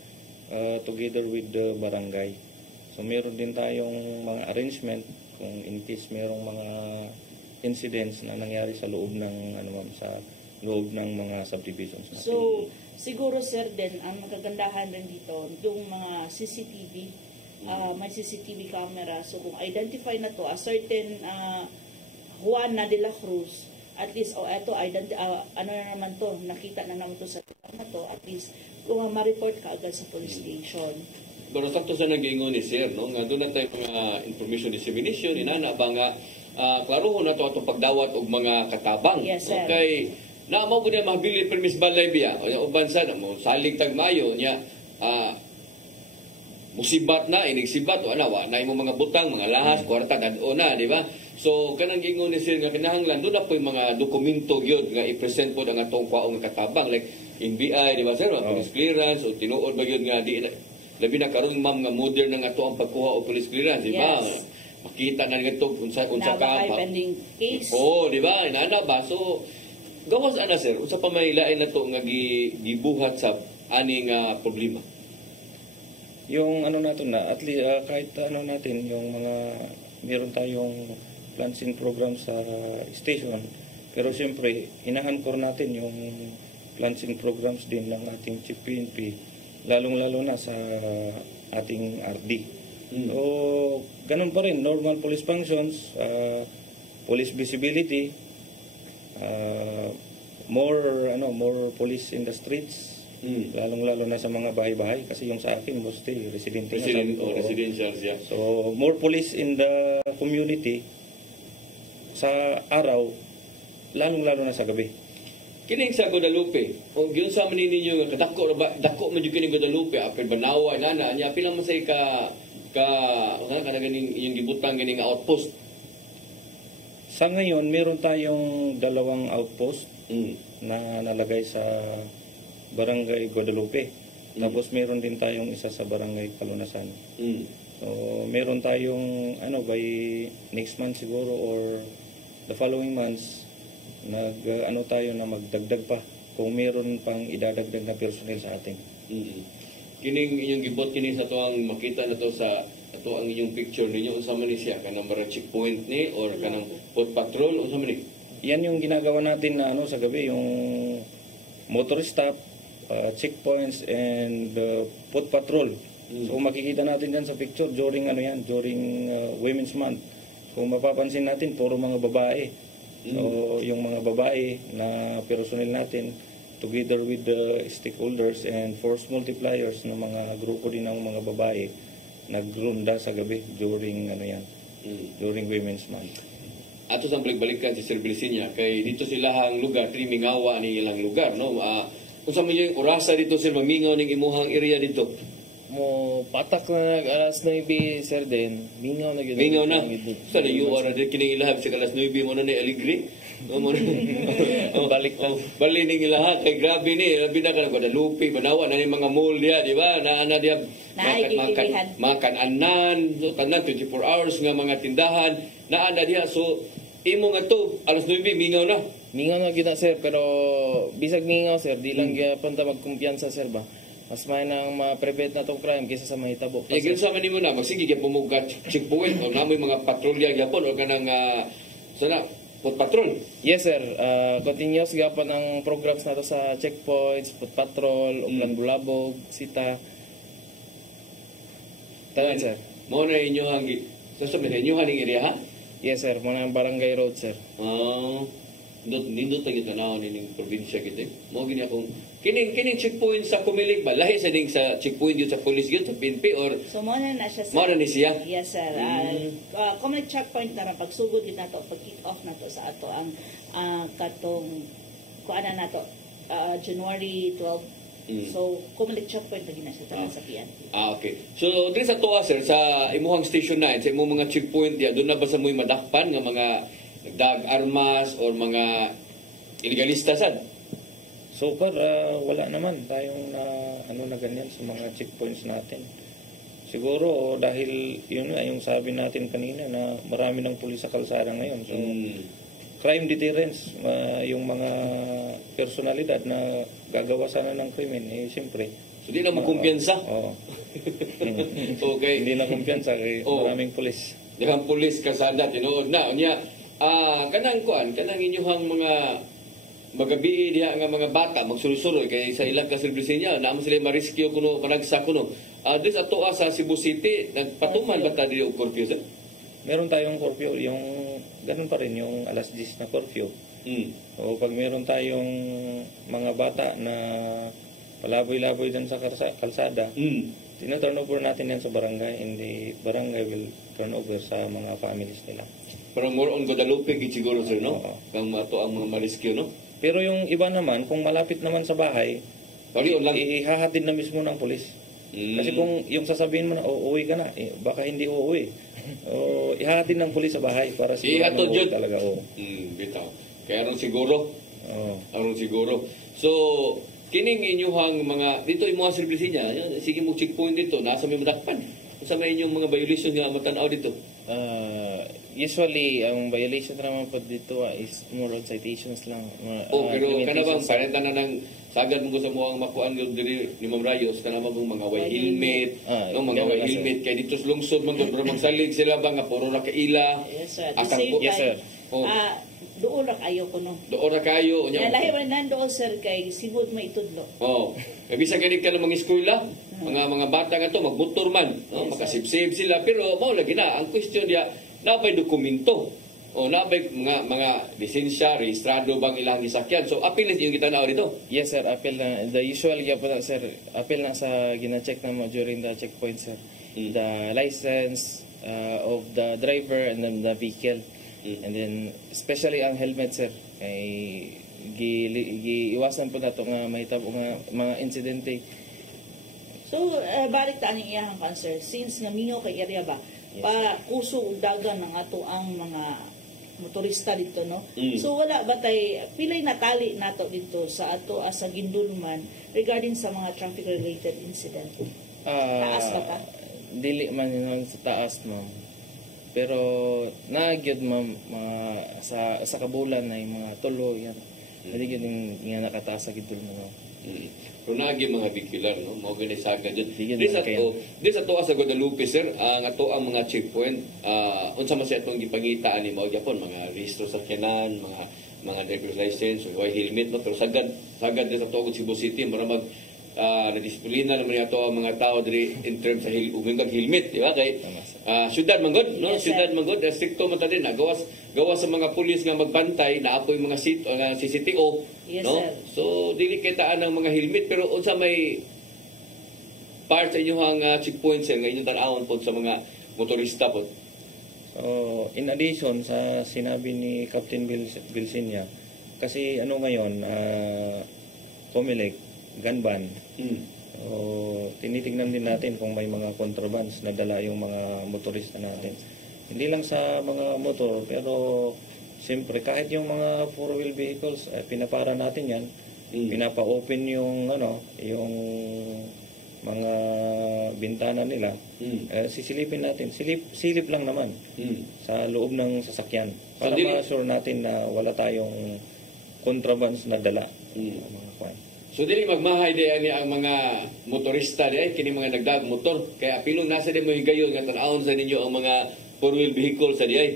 together with the barangay. So, meron din tayong mga arrangement kung in case merong mga incidents na nangyari sa loob ng sa loob ng mga subdivisions natin. So, siguro sir din, ang magagandahan rin dito, yung mga CCTV, may CCTV camera. So, kung identify na to, a certain Juana de la Cruz, at least, eto, ano na naman to, nakita na naman to sa lugar na to, at least, kung ma-report ka agad sa police station. Pero sakto sa nag-iingon ni Sir, no? Nga doon na tayo mga information dissemination, inana ba nga, klarohon na to atong pagdawat og mga katabang. Yes, sir. Okay. Na mo gud mahabilin permis balay biya. O uban sa mo salig tagmayo nya musibat na inigsibat o wa na imo mga butang, mga lahas, kwarta dad-o na, di ba? So kanang giingon ni Sir nga kinahanglan doon na po yung mga dokumento gyud nga i-present po ang atong kwaong katabang like NBI, di ba sir? Police clearance o tinuod ba gyud nga di labi na karon ma'am nga modern na nga to ang pagkuha og police clearance, di ba? Yes. Makita na nga to unsa ka pending case. Oh, di ba? Inana ba? So gawas ana sir, unsa pa may lain na to nga gibuhat sa aning problema? Yung ano natin na, at least kahit ano natin, yung mga, meron tayong plans and programs sa station, pero siyempre, ina-anchor natin yung plans and programs din ng ating Chief PNP, lalong-lalo na sa ating RD. So, ganun pa rin, normal police functions, police visibility, more police in the streets, lalong-lalo na sa mga bahay-bahay, kasi yung sa akin, mostly, Residential siya. So, more police in the community sa araw, lalong-lalo na sa gabi. Kining sa Guadalupe, o yun sa manin ninyo nga kadako ba dako man jud kining Guadalupe apil banawa nana nya pila man say ka ganing yung gibutang ganing outpost. Sa ngayon, meron tayong 2 outpost na nalagay sa Barangay Guadalupe. Tapos meron din tayong isa sa Barangay Kalunasan. So, meron tayong by next month siguro or the following months tayo na magdagdag pa kung meron pang idadagdag na personnel sa ating. Kining inyong gibot kini sa to ang makita na to sa ato ang inyong picture ninyo unsa man ni siya kanang mara checkpoint ni or kanang foot patrol unsa man ni? Yan yung ginagawa natin na sa gabi, yung motor stop, checkpoints and foot patrol. So makikita natin yan sa picture during Women's Month. Kung mapapansin natin puro mga babae. So, yung mga babae na personnel natin together with the stakeholders and force multipliers ng mga grupo din ng mga babae nagrunda sa gabi during during Women's Month. Ato sang balik-balikan si Sir Blesinya kay dito sila hang lugar trimingawa ni ilang lugar no. Unsa man yung orasa dito sir mamingaw ning imuhang area dito? Mo patak na alas 9 sir din mingaw na gyud. Mingaw na. Sa you are de kining ilahab sa alas 9 mo na ni Aligre. Balik na. Bali ning ilaha kay grabe ni labi na kanang Guadalupe, Banawa na ni mga mall diya, di ba? Na diya makanan, so tanan 24 hours nga mga tindahan, naa na diya. So imo nga to alas 9 mingaw na. Mingaw na gyud sir pero bisag mingaw sir di lang gyapon ta magkumpiyansa sir ba. Mas may nang ma-prevent na tong crime kaysa sa mahitabo. Gano'n sa manimo na, magsige kaya pumugat checkpoint o namoy mga patrolya gyapon o kanang foot patrol. Yes sir, continuous gyapon ang programs nato sa checkpoints, foot patrol, Uplan Bulabog, Sita. Tanan sir. Mo na inyo ang inyo haning area ha? Yes sir, mo na ang Barangay Road sir. Nindot tayo tanaw ning probinsya kita. Mo gini akong kining checkpoint sa Kumilig ba lahi sa ding sa checkpoint yun sa police yun sa PNP or So mo na siya sir. Mo na ni siya. Yes sir. Kumilig checkpoint na ran pagsugod gid nato pag kick off nato sa ato ang katong kuana nato January 12. So Kumilig checkpoint lagi na siya tanan sa PNP. Okay. So diri sa tuwa sir sa imuhang station 9 sa imong mga checkpoint diya doon na ba sa moy madakpan nga mga armas or mga illegalista sad? So far, wala naman tayong na ganyan sa mga checkpoints natin. Siguro dahil yun nga yung sabi natin kanina na marami ng pulis sa kalsada ngayon. So crime deterrence, yung mga personalidad na gagawa sana ng krimen, siyempre. So di na magkumpiyansa? Oo. Okay. Hindi na kumpiyansa kay maraming pulis. Daghang pulis kasada tinuod na unya. Kanang inyuhang mga magabi diha nga mga bata magsuloy-suloy kay sa ilang kaservisyo niya naamo sila ma-rescue kuno panagsa kuno. Dis ato sa Cebu City nagpatuman ba ta dili og curfew sir? Meron tayong curfew, yung ganun pa rin yung alas 10 na curfew. O pag meron tayong mga bata na palaboy-laboy dyan sa kalsada, tina-turn over natin yan sa barangay and the barangay will turn over sa mga families nila. Parang more on Guadalupe gid siguro sir no? Kang mato ang mga ma-rescue no? Pero yung iba naman, kung malapit naman sa bahay, ihahatid na mismo ng pulis. Kasi kung yung sasabihin mo na, uuwi ka na, baka hindi uuwi. Ihahatid ng pulis sa bahay para siguro uuwi talaga. Bitaw. Kaya aron siguro. Aron siguro. So, kining inyuhang mga, dito yung mga service niya, sige mo checkpoint dito, nasa may madakpan. Sa may inyong mga violation nga matanaw dito? Usually, ang violation naman po dito is more on citations lang. Pero kanabang limitations. parenta na ng sagad mo sa mo ang makuan diri ni Ma'am Rayos kanabang mga way helmet, no mga ganun way na, sir. helmet kay dito sa lungsod man gud magsalig sila ba nga puro ra kaila. Yes, sir. At the Akang same po- Yes, sir. time, Oh. doon ra kayo ko no. Doon ra kayo Kaya unya. lahi man nandoon, sir, kay sibod may itudlo. Oh, kay bisa ganit ka ng mga eskwela, mga bata nga to magmotor man, no? Yes, Makasip-save sila pero mao lagi na ang question dia napay dokumento. O napay mga lisensya, rehistrado bang ilang gisakyan. So apil yung kita na dito. Yes, sir. Appeal na. The usual po na, sir. Appeal na sa gina-check na mo during the checkpoint, sir. The license of the driver and then the vehicle. And then, especially ang helmet, sir. Kay giiwasan po na ito nga mahitabo nga mga insidente. So, balik ta aning iyang cancer. Since nga mingaw kay area ba, Yes, para kuso ug dagan ng ato ang mga motorista dito, no? Mm. So, wala ba tay pilay natali nato dito sa ato as a gindulman regarding sa mga traffic-related incident? Taas ba ta? Dili man yun sa taas, ma'am. Pero, nagyod, ma'am, sa kabulan na yung mga tulo, yan. Hindi yun yung nakataas sa gidul mo, ma'am. Pero nagi mga bikular, no? Mao gani saga dyan. Bigyan Di na sa kayo. to sa Guadalupe, sir, ang ato ang mga checkpoint, unsa man siya itong gipangitaan ni mao gyapon mga rehistro sa kyanan, mga driver's license, o helmet, no? Pero sagad din sa to Cebu City, maramag na-disiplina naman ato ang mga tao diri in terms sa umingag helmet, di ba? Kay Tama, sir. syudad man gud, no? Yes, sir. Syudad man gud, stricto man ta din, gawas sa mga pulis nga magbantay, naapoy mga CCTO, Yes, no? sir. So dili kitaan ng mga helmet pero unsa may part sa inyong checkpoint sir nga inyong tan-awon po sa mga motorista po. So, in addition sa sinabi ni Captain Bilsinya, kasi ano ngayon, Comelec, gun ban, so, tinitingnan din natin kung may mga contrabands na dala yung mga motorista natin. Hindi lang sa mga motor, pero siyempre kahit yung mga four-wheel vehicles, pinapara natin yan. Pinapa-open yung yung mga bintana nila. Sisilipin natin. Silip lang naman sa loob ng sasakyan para So, ma-assure natin na wala tayong contrabands na dala. Mga kwan. So dili magmahay di ani ang mga motorista di ay kini mga nagdag motor kaya pilong nasa di mo higayon nga tan-awon sa ninyo ang mga four-wheel vehicle sa di ay.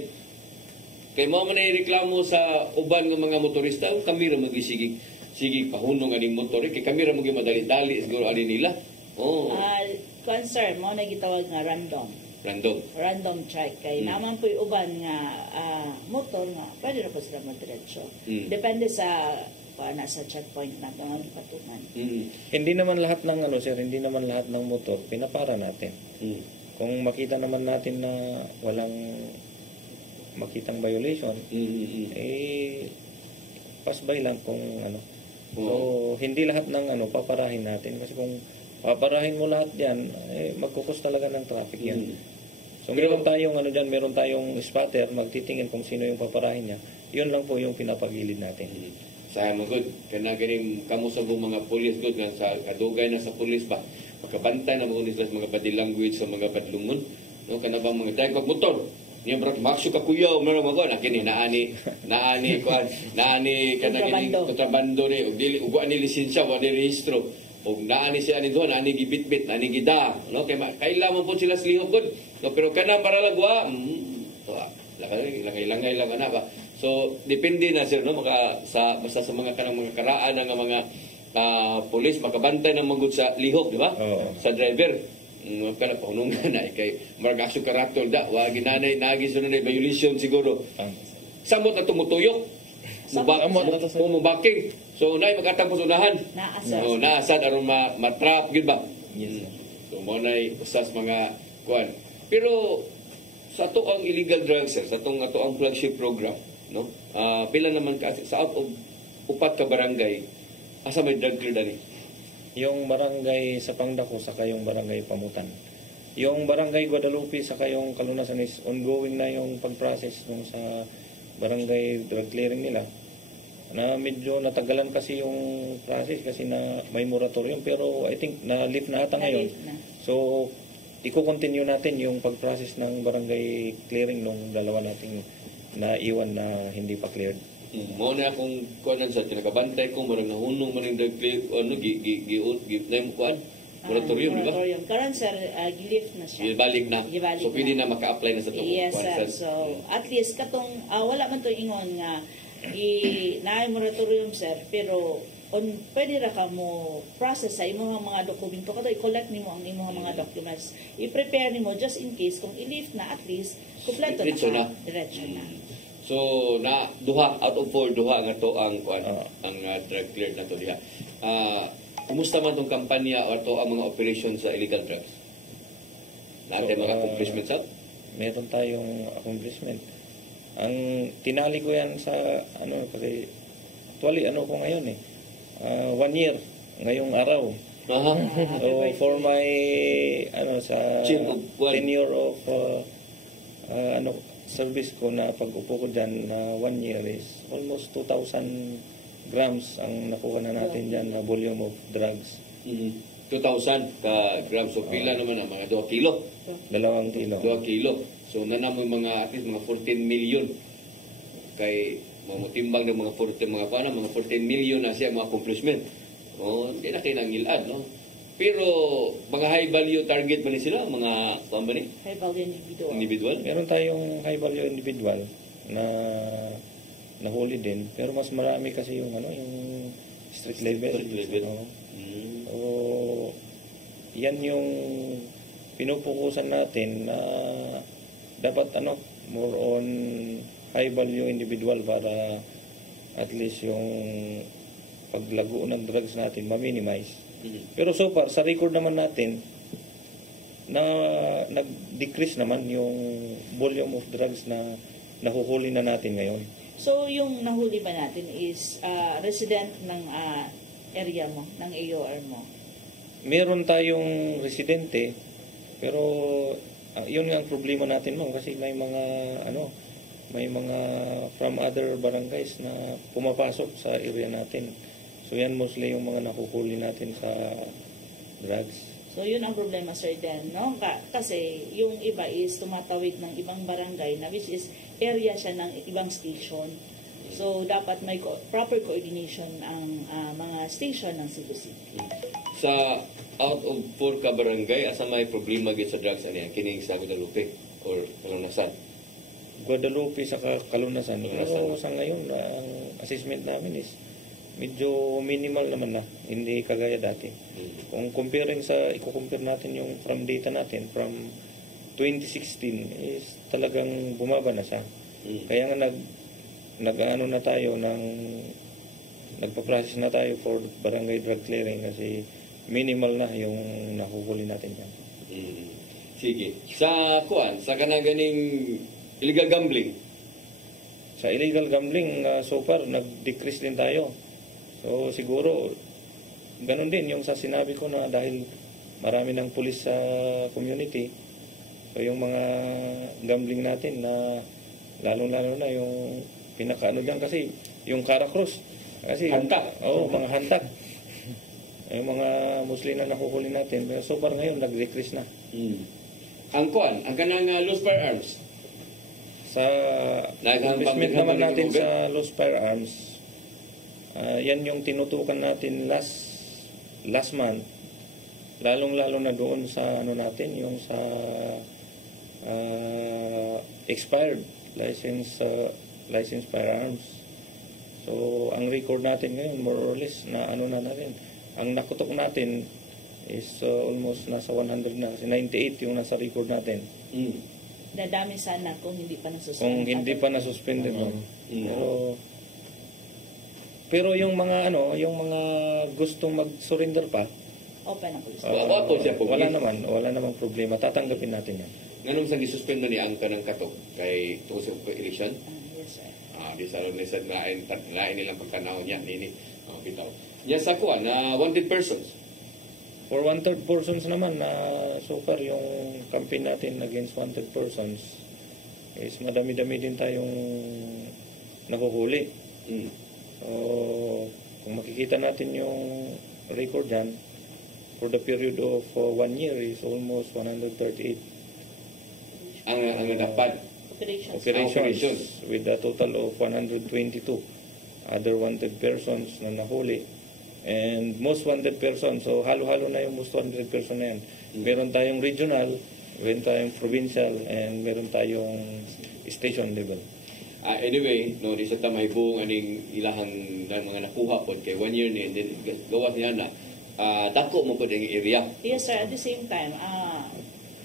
Kay mao man ay reklamo sa uban nga mga motorista, kami ra magisigi pahunong aning motor kay kami ra madali-dali siguro ani nila. Oh, Concern mo na gitawag nga random check kay naman po uban nga motor nga pwede ra po sila magdiretso. Depende sa nasa checkpoint na nga gipatunan. Hindi naman lahat ng hindi naman lahat ng motor pinapara natin. Kung makita naman natin na walang makitang violation, pass by lang kung So, hindi lahat ng paparahin natin. Kasi kung paparahin mo lahat yan, magkukos talaga ng traffic yan. So, meron tayong meron tayong spotter, magtitingin kung sino yung paparahin niya. Yun lang po yung pinapagilid natin. Sa mga good, kana ganing kamo sa mga police good nga sa kadugay na sa police ba makabantay na mga sa mga body language sa mga badlungon no kana ba mga drive motor niya bro maksyo ka kuya meron mo ko nakini naani kana gini kontrabando ni ug dili ug ani lisensya wa ni rehistro ug naani siya ani doon naani gibitbit naani gida no kay kailangan po sila slihok good no pero kana para lagwa langay lang ana ba. So depende na sir no basta sa mga kanang mga karaan nga mga pulis makabantay na magud sa lihok di ba? Sa driver. Kana pahunungan na kay margasyo karatol da wa ginanay nagi sunod na violation siguro. Samot na tumutuyok. Mubaking. So nay magkatang pusunahan. Naasad aron matrap gid ba? Yes, sir. So mo nay usas mga kuan. Pero sa ato ang illegal drugs sir, sa ato ang flagship program, no? Pila naman kasi sa out of 4 ka barangay asa may drug clear dani? Yung barangay sa Pangdako saka yung barangay Pamutan. Yung barangay Guadalupe saka yung Kalunasan is ongoing na yung pag-process nung sa barangay drug clearing nila. Na medyo natagalan kasi yung process kasi na may moratorium pero I think na-lift na ata ngayon. So i-continue natin yung pag-process ng barangay clearing nung dalawa nating naiwan na hindi pa cleared. Mao na akong kuanan sa tinagabantay ko marang nahunong man yung ano gi mo kuan moratorium di ba? Moratorium. Karon sir, gilift na siya. Gibalik na. Gibalik So pwede na. na maka-apply na sa to. Yes, sir. So, at least katong wala man to ingon nga naay moratorium sir, pero pwede ra ka mo process sa imong mga dokumento kato i-collect nimo ang imong mga documents. I-prepare nimo just in case kung i-lift na at least kumpleto Diretso na. Diretso na. So na duha out of 4 duha nga to ang kuan ang drug cleared na to diha. Kumusta man tong kampanya o to ang mga operation sa illegal drugs? Natin mga accomplishments out? Meron tayong accomplishment. Ang tinali ko yan sa ano kasi actually ano ko ngayon 1 year ngayong araw. Aha. So for my ano sa Chain of one. tenure of ano service ko na pag-upo ko dyan na 1 year is almost 2,000 grams ang nakuha na natin dyan na volume of drugs. 2,000 ka grams of pila naman ang mga 2 kilo. 2 kilo. 2 kilo. So nanamoy mga at least mga 14 million kay mamutimbang ng mga 14 million na siya mga accomplishment. Hindi na kinangilad, no? Pero mga high value target man ni sila, mga company? High value Individual? Meron tayong high value individual na nahuli din, pero mas marami kasi yung ano, yung street level. So, yan yung pinupukusan natin na dapat ano, more on high value individual para at least yung paglago ng drugs natin ma-minimize. Pero so far, sa record naman natin, na nag-decrease naman yung volume of drugs na nahuhuli na natin ngayon. So, yung nahuli ba natin is resident ng area mo, ng AOR mo? Meron tayong residente, pero yun nga ang problema natin mo kasi may mga from other barangays na pumapasok sa area natin. So yan mostly yung mga nakuhuli natin sa drugs. So yun ang problema sir then, no? Kasi yung iba is tumatawid ng ibang barangay na which is area siya ng ibang station. So dapat may proper coordination ang mga station ng Cebu City. Sa out of 4 ka barangay, asa may problema gid sa drugs ani ang kining sa Guadalupe or Kalunasan? Guadalupe sa Kalunasan. Pero sa ngayon, ang assessment namin is medyo minimal naman na, hindi kagaya dati. Kung i-compare natin yung from data natin from 2016 is talagang bumaba na siya. Kaya nga nag-ano na tayo nagpa-process na tayo for barangay drug clearing kasi minimal na yung nahuhuli natin yan. Sige. Sa kanaganing illegal gambling. Sa illegal gambling, so far, nag-decrease din tayo. So, siguro, ganun din yung sa sinabi ko na dahil marami ng pulis sa community, so yung mga gambling natin na lalong-lalo na yung pinakaano dyan kasi yung Caracross. Kasi Hantak. Mga hantak. Yung mga Muslim na nakuhuli natin. Pero so far ngayon, nag-decrease na. Ang kanang loose firearms. Sa investment naman natin sa loose firearms, yan yung tinutukan natin last month, lalong-lalo na doon sa ano natin, yung sa expired license firearms. So, ang record natin ngayon, more or less, na ano na rin. Ang nakutok natin is almost nasa 100 na, kasi 98 yung nasa record natin. Dadami sana kung hindi pa nasuspend. Kung hindi pa nasuspended. Pero yung mga gustong mag-surrender pa, open ang police. wala namang problema. Tatanggapin natin yan. Nganong sa gisuspend ni ang kanang katok kay tungkol sa election? Yes, sir. Di sa ron sa lain nilang pagtanaw niya nini. Bitaw. Yes, sa kuan na wanted persons. For wanted persons naman na so far yung campaign natin against wanted persons is madami-dami din tayong nakuhuli. So, kung makikita natin yung record dyan, for the period of 1 year is almost 138 ang dapat Operations. operations with a total of 122 other wanted persons na nahuli. And most wanted persons, so halo-halo na yung most wanted person na yan. Meron tayong regional, meron tayong provincial, and meron tayong station level. Anyway, no, di sa tamahibong aning ilahang mga nakuha po kay 1 year ni gawas niya na dako mo po ang area. Yes, sir. At the same time,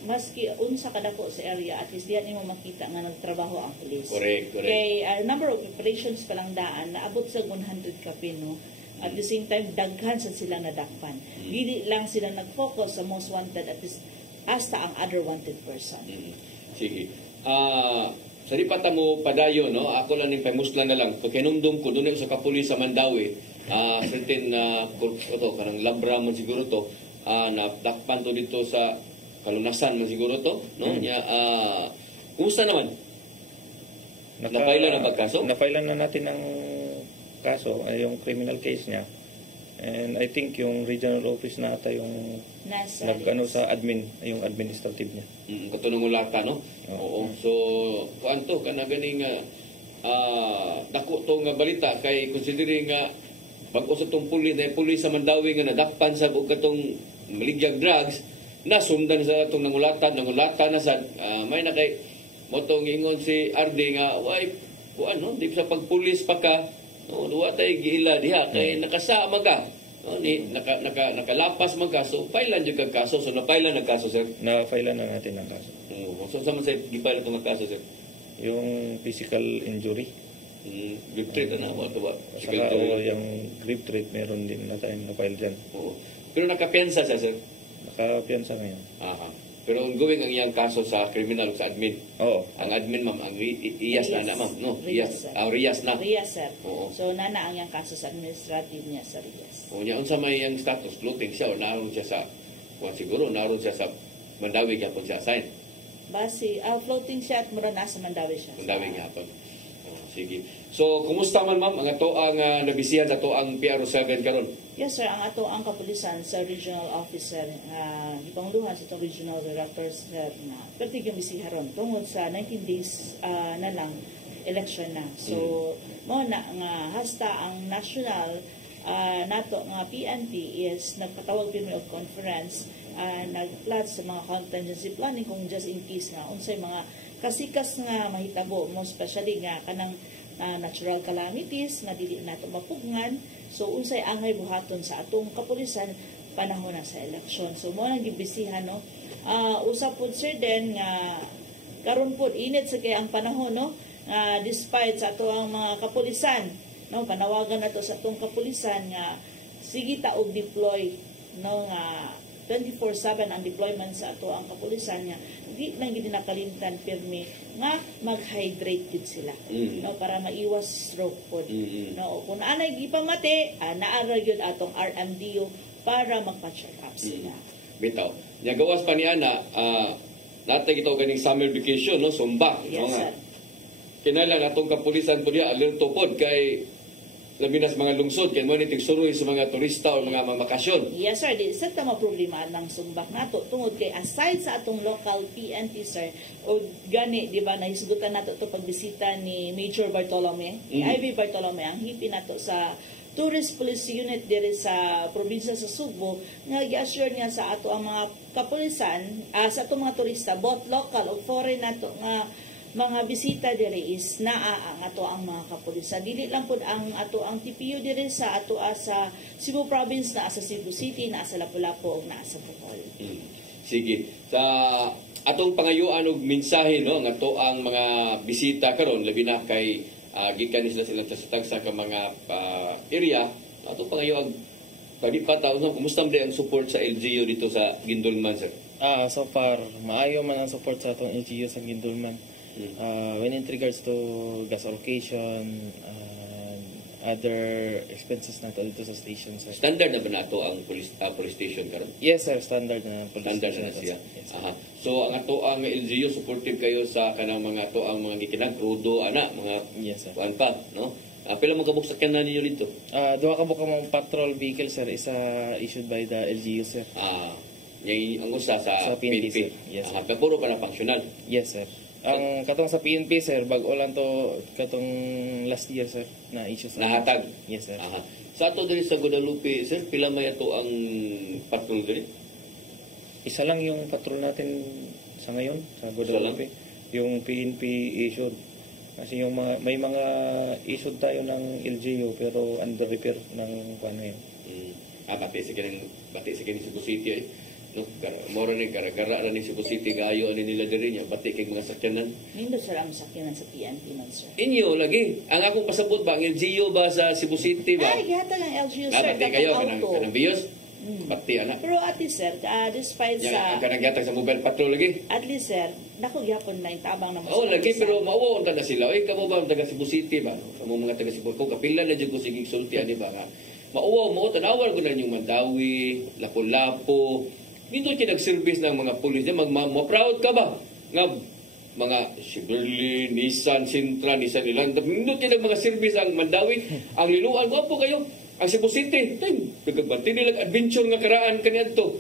maski unsa kadako sa area, at least diyan nimo makita nga nagtrabaho ang police. Correct. Kay number of operations pa lang daan, naabot sa 100 kape, no? At the same time, daghan sa sila nadakpan. Dili lang sila nag-focus sa most wanted, at least hasta ang other wanted person. Sige. Sa di pata mo padayo, no? Ako lang ning pamuslan na lang. Pag kinumdum ko doon sa kapulis sa Mandawi, certain kanang labra man siguro to, nadakpan to dito sa kalunasan man siguro to, no? Kumusta naman? Napailan ang pagkaso? Napailan na natin ang kaso, ay yung criminal case niya. And I think yung regional office na ata yung nag-ano sa admin, yung administrative niya. Katunong ulata, no? Oo. So, kuan to, kana ganing dako to nga balita kay considering nga bago sa tong pulis sa Mandawi nga nadakpan sa katong maligyag drugs, nasundan sa itong nangulatan na sa may na kay motong ingon si RD nga why kuan no di sa pagpulis pa ka no duwa tay giila diha kay nakasama ka no ni nakalapas man ka so failan jud kag kaso so napailan ang kaso sir Na-file na natin ang kaso. So sa man sa gipailan tong kaso sir Yung physical injury. grip treat na mo to ba Saka yung grip treat meron din na tayong na-file dyan. oo pero nakapiyansa siya sir Nakapiyansa ngayon. aha pero ongoing ang iyang kaso sa criminal sa admin. Oo. Ang admin, ma'am, ang Riyas na, ma'am. No, Riyas, Riyas. sir. Riyas na. Riyas, sir. Oo. So, nana ang yung kaso sa administrative niya sa Riyas. O niya, unsa may iyang status, floating siya o naroon siya sa, siguro, naroon siya sa Mandawi gyapon siya assign. Basi, floating siya at mura nasa Mandawi siya. Mandawi gyapon. Sige. So, kumusta man, ma'am, ang ato ang nabisihan na to ang PRO7 karon? Yes, sir. Ang ato ang kapulisan sa regional officer, ipanguluhan sa itong regional director, sir, na pertig yung bisiharon tungod sa 19 days na lang election na. So, mo na nga hasta ang national nato nga PNP is nagpatawag din of conference, nagplat sa mga contingency planning kung just in case nga unsay mga kasikas nga mahitabo mo especially nga kanang natural calamities nga dili nato mapugnan so unsay angay buhaton sa atong kapulisan panahon na sa eleksyon so mo nang gibisihan no usap pud sir den nga karon pud init sa kay ang panahon no despite sa ato ang mga kapulisan no panawagan nato sa atong kapulisan nga sige ta og deploy no nga 24/7 ang deployment sa ato ang kapulisan niya di lang gid nakalimtan pirmi nga mag-hydrate gid sila no para maiwas stroke pod no kung anay gipamati naara gyud atong RMDO para magpa-check up sila Bitaw nya gawas pa ni ana natay gitaw ganing summer vacation no sumba yes no, sir kinahanglan atong kapulisan pod dia alerto pod kay labi na sa mga lungsod kay mo niting suroy sa mga turista o mga mamakasyon. Yes sir, di sa tama problema ng sumbak nato tungod kay aside sa atong local PNP sir o gani di ba nahisgutan nato to pagbisita ni Major Bartolome, ni Ivy Bartolome ang hipi nato sa Tourist Police Unit diri sa probinsya sa Subo nga gi-assure niya sa ato ang mga kapulisan sa atong mga turista both local o foreign nato nga mga bisita diri is naa ang ato ang mga kapulisan. Dili lang pud ang ato ang TPU diri sa ato sa Cebu Province na sa Cebu City, na sa Lapu-Lapu ug na sa Bohol. Sige. Sa atong pangayuan og mensahe no nga ato ang mga bisita karon labi na kay gikan sila sa mga area ato pangayuan pagipataw no kumusta man ang support sa LGU dito sa Gindulman sir? So far maayo man ang support sa atong LGU sa Gindulman. When in regards to gas allocation and other expenses na dito sa station sir. Standard na ba nato ang police station karon? Yes sir, standard na police Standard station na siya. Yes, Aha. So ang ato ang LGU supportive kayo sa kanang mga ato ang mga gikinang crudo ana mga yes sir. kuan pa no? Pila mo kabuksakan na ninyo dito? Duha ka buka mong patrol vehicle sir, isa issued by the LGU sir. Yung ang usa sa PNP, PNP. sir. Yes, sir. Pero puro pa na functional. Yes sir. Ang katong sa PNP sir, bago lang to katong last year sir na issue sa Nahatag. Yes sir. Sa ato diri sa Guadalupe, sir, pila may ato ang patrol diri? Isa lang yung patrol natin sa ngayon sa Guadalupe. Yung PNP issued. Kasi yung may mga issued tayo ng LGU pero under repair ng paano yun. Bati sa kining Cebu City ay. No, mora ni gara-gara ra ni Cebu City gayo ani nila diri niya bati kay mga sakyanan. Nindo sila ang sakyanan sa PNP man, sir. Inyo lagi. Ang akong pasabot ba ang LGU ba sa Cebu City ba? Ay, gihata ng LGU, sir. Bati kayo Datong auto. kanang biyos. Bati ana. Pero at least, sir, despite Ang sa... kanang gatag sa mobile patrol lagi. At least, sir, naku, gyapon na yung tabang na Oo, lagi, pero mauwaw na sila. Oy, kamo ba ang taga Cebu City ba? Kamo mga taga Cebu. Kung kapila na dyan ko sige sulti, di ba nga? Mauwaw mo, tanawal ko na yung Mandawi, Lapu-Lapu. Dito kayo nag-service ng mga pulis niya. Ma-proud ka ba? Nga, mga Chevrolet, Nissan, Sintra, Nissan Ilanda. Dito kayo mga service ang Mandawi. Ang Liluan, po kayo. Ang Cebu City, nagkabanti nilang adventure nga karaan kanyan to.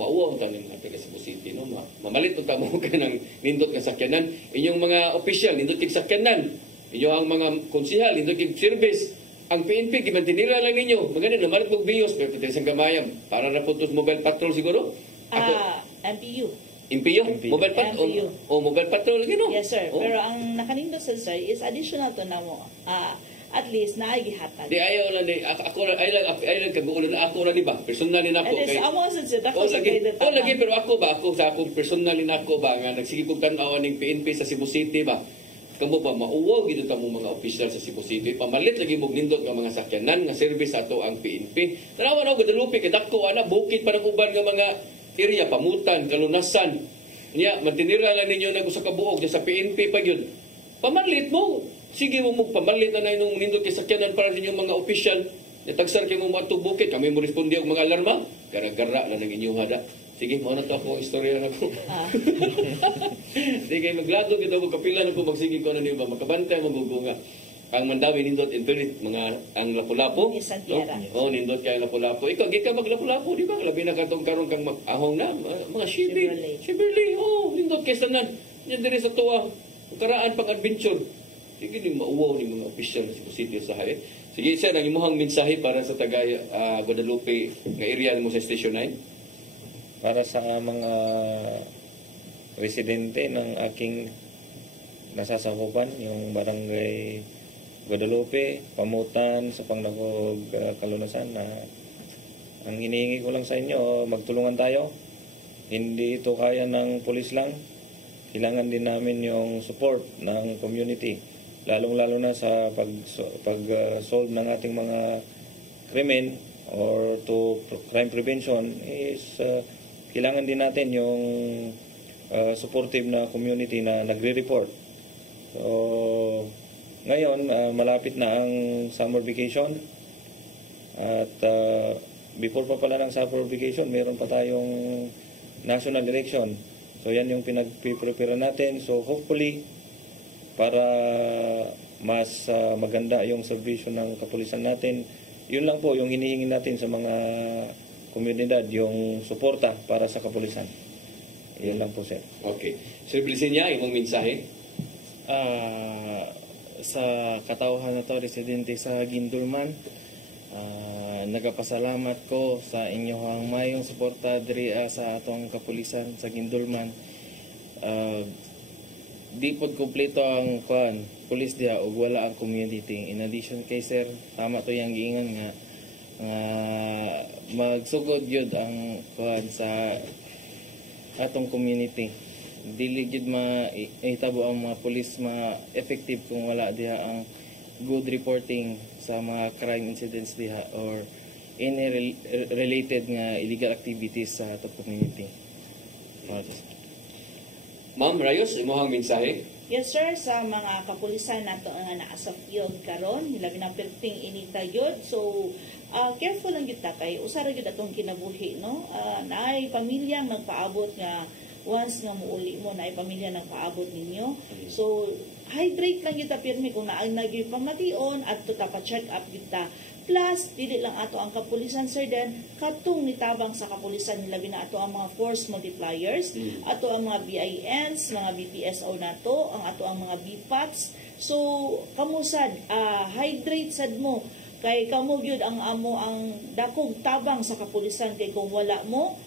Mauwaw tanin nga taga Cebu City, no? Mamalit po tamo ka ng nindot nga sakyanan. Inyong mga opisyal, nindot kig sakyanan. Inyo ang mga konsihal, nindot kig service. Ang PNP, gimantinira lang ninyo. Maganin, namalit mong biyos, pero pati isang kamayam. Para na po mobile patrol siguro? MPU. MPU? Mobile patrol? MPU. Mobile patrol, gino? Yes, sir. Pero ang nakanindot, sir, is additional to na mo. At least na ay gihatag. Di ayaw lang, ako lang kaguulan na ako lang, di ba? Personal din ako. And then, amo sa siya, ako sa lagi, pero ako sa akong personal din ako ba, nga nagsige kong tanawan ng PNP sa Cebu City ba? Kamo ba, mauwaw gito ta mo mga opisyal sa Cebu City, pamalit lagi mo nindot nga mga sakyanan, nga service ato ang PNP. Tanawa na, Guadalupe, kadako, bukid pa ng uban nga mga area, Pamutan, Kalunasan. Nya, mantinira lang ninyo na sa kabuok, sa PNP pa yun. Pamalit mo, sige mo pamalit na nung nindot kay sakyanan para sa inyong mga opisyal. Natagsar kayo mo mga bukid, kami mo respondi ang mga alarma, gara-gara na ng inyong hada. Sige, mo na to ako, istorya na ko. Sige, maglado kita ko, kapila na ko, magsige ko na niyo ba, makabantay, magugunga. Ang Mandawi, nindot, internet, mga, ang Lapu-Lapu. Oo, nindot kayo Lapu-Lapu. Ikaw, gika mag-Lapu-Lapu, di ba? Labi na katong karong kang ahong na, mga Chevrolet. Oo, nindot kayo sanan. Yan din sa tuwa, karaan pang-adventure. Sige, din mauwaw ni mga opisyal sa Cebu City sa hay. Sige, sir, ang imuhang mensahe para sa taga Guadalupe, nga area mo sa Station 9. Para sa mga residente ng aking nasasakupan, yung barangay Guadalupe, Pamutan, sa Panglagog, Kalunasan, na ang hinihingi ko lang sa inyo, magtulungan tayo. Hindi ito kaya ng pulis lang. Kailangan din namin yung support ng community, lalong-lalo na sa pag-solve ng ating mga krimen or to crime prevention is kailangan din natin yung supportive na community na nagre-report. So, ngayon, malapit na ang summer vacation. At before pa pala ng summer vacation, meron pa tayong national election. So, yan yung pinag-prepare natin. So, hopefully, para mas maganda yung servisyo ng kapulisan natin, yun lang po yung hinihingi natin sa mga komunidad, yung suporta para sa kapulisan. Yan lang po, sir. Okay. Sir Blisinya, imong mensahe? Sa katauhan na to, residente sa Gindulman, nagapasalamat ko sa inyong mayong suporta diri sa atong kapulisan sa Gindulman. Di pod kompleto ang pulis diha ug wala ang community. In addition kay sir, tama to yang giingon nga magsugod yun ang sa atong community. Dili gyud mahitabo ang mga pulis effective kung wala diha ang good reporting sa mga crime incidents diha or any related nga illegal activities sa atong community. Ma'am Rayos, imong mensahe? Yes, sir, sa mga kapulisan nato nga naa sa field karon, hilabi na perting inita yun. So, careful lang gyud ta kay usara gyud atong kinabuhi, no? Naay pamilya nagpaabot nga once nga muuli mo naay pamilya nagpaabot ninyo. So, hydrate lang kita pirmi kung naay nagyoy pamation at ta pa check up kita. Plus, dili lang ato ang kapulisan, sir, then katong nitabang sa kapulisan nila na ato ang mga force multipliers, ato ang mga BINs, mga BPSO nato, ang ato ang mga BPATs. So, kamusad, hydrate sad mo. Kay kamo gyud ang amo ang dakong tabang sa kapulisan, kay kung wala mo,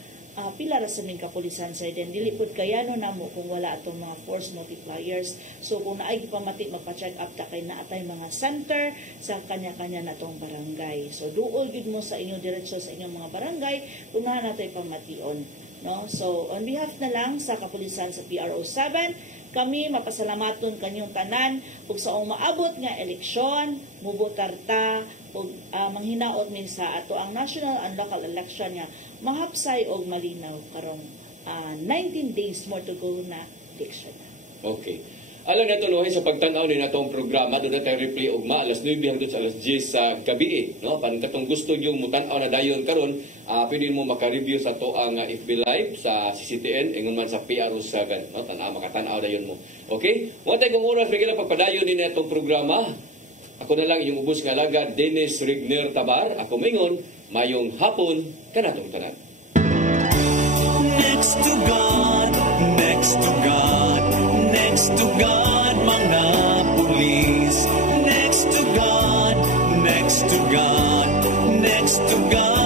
pila ra sa ming kapulisan sa den dili pud kayano namo kung wala atong mga force multipliers. So kung naay pamati magpa-check up ta kay naatay mga center sa kanya-kanya natong barangay. So duol gid mo sa inyo diretso sa inyong mga barangay kung naa natay pamation, no? So on behalf na lang sa kapulisan sa PRO7, kami mapasalamaton kanyong tanan ug sa maabot nga eleksyon mubotar ta ug manghinaot min sa ato ang national and local election nga mahapsay og malinaw karong 19 days more to go na election. Okay. Alam na ito, sa pagtanaw ni natong programa, doon na tayo replay og alas 9 hangtod sa alas 10 sa gabi. No? Pan katong gusto nyo mutanaw na dayon karon, pwede mo maka-review sa to ang FB Live sa CCTN, ingon man sa PRO7. No? Makatanaw dayon mo. Okay? Mga tayo kong oras, bigyan lang pagpadayon ni natong programa. Ako na lang yung ubos nga alagad, Dennis Rigner Tabar. Ako mingon, mayong hapon, kanatong tanan. Next to God, next to God, next to God, mga pulis. Next to God, next to God, next to God.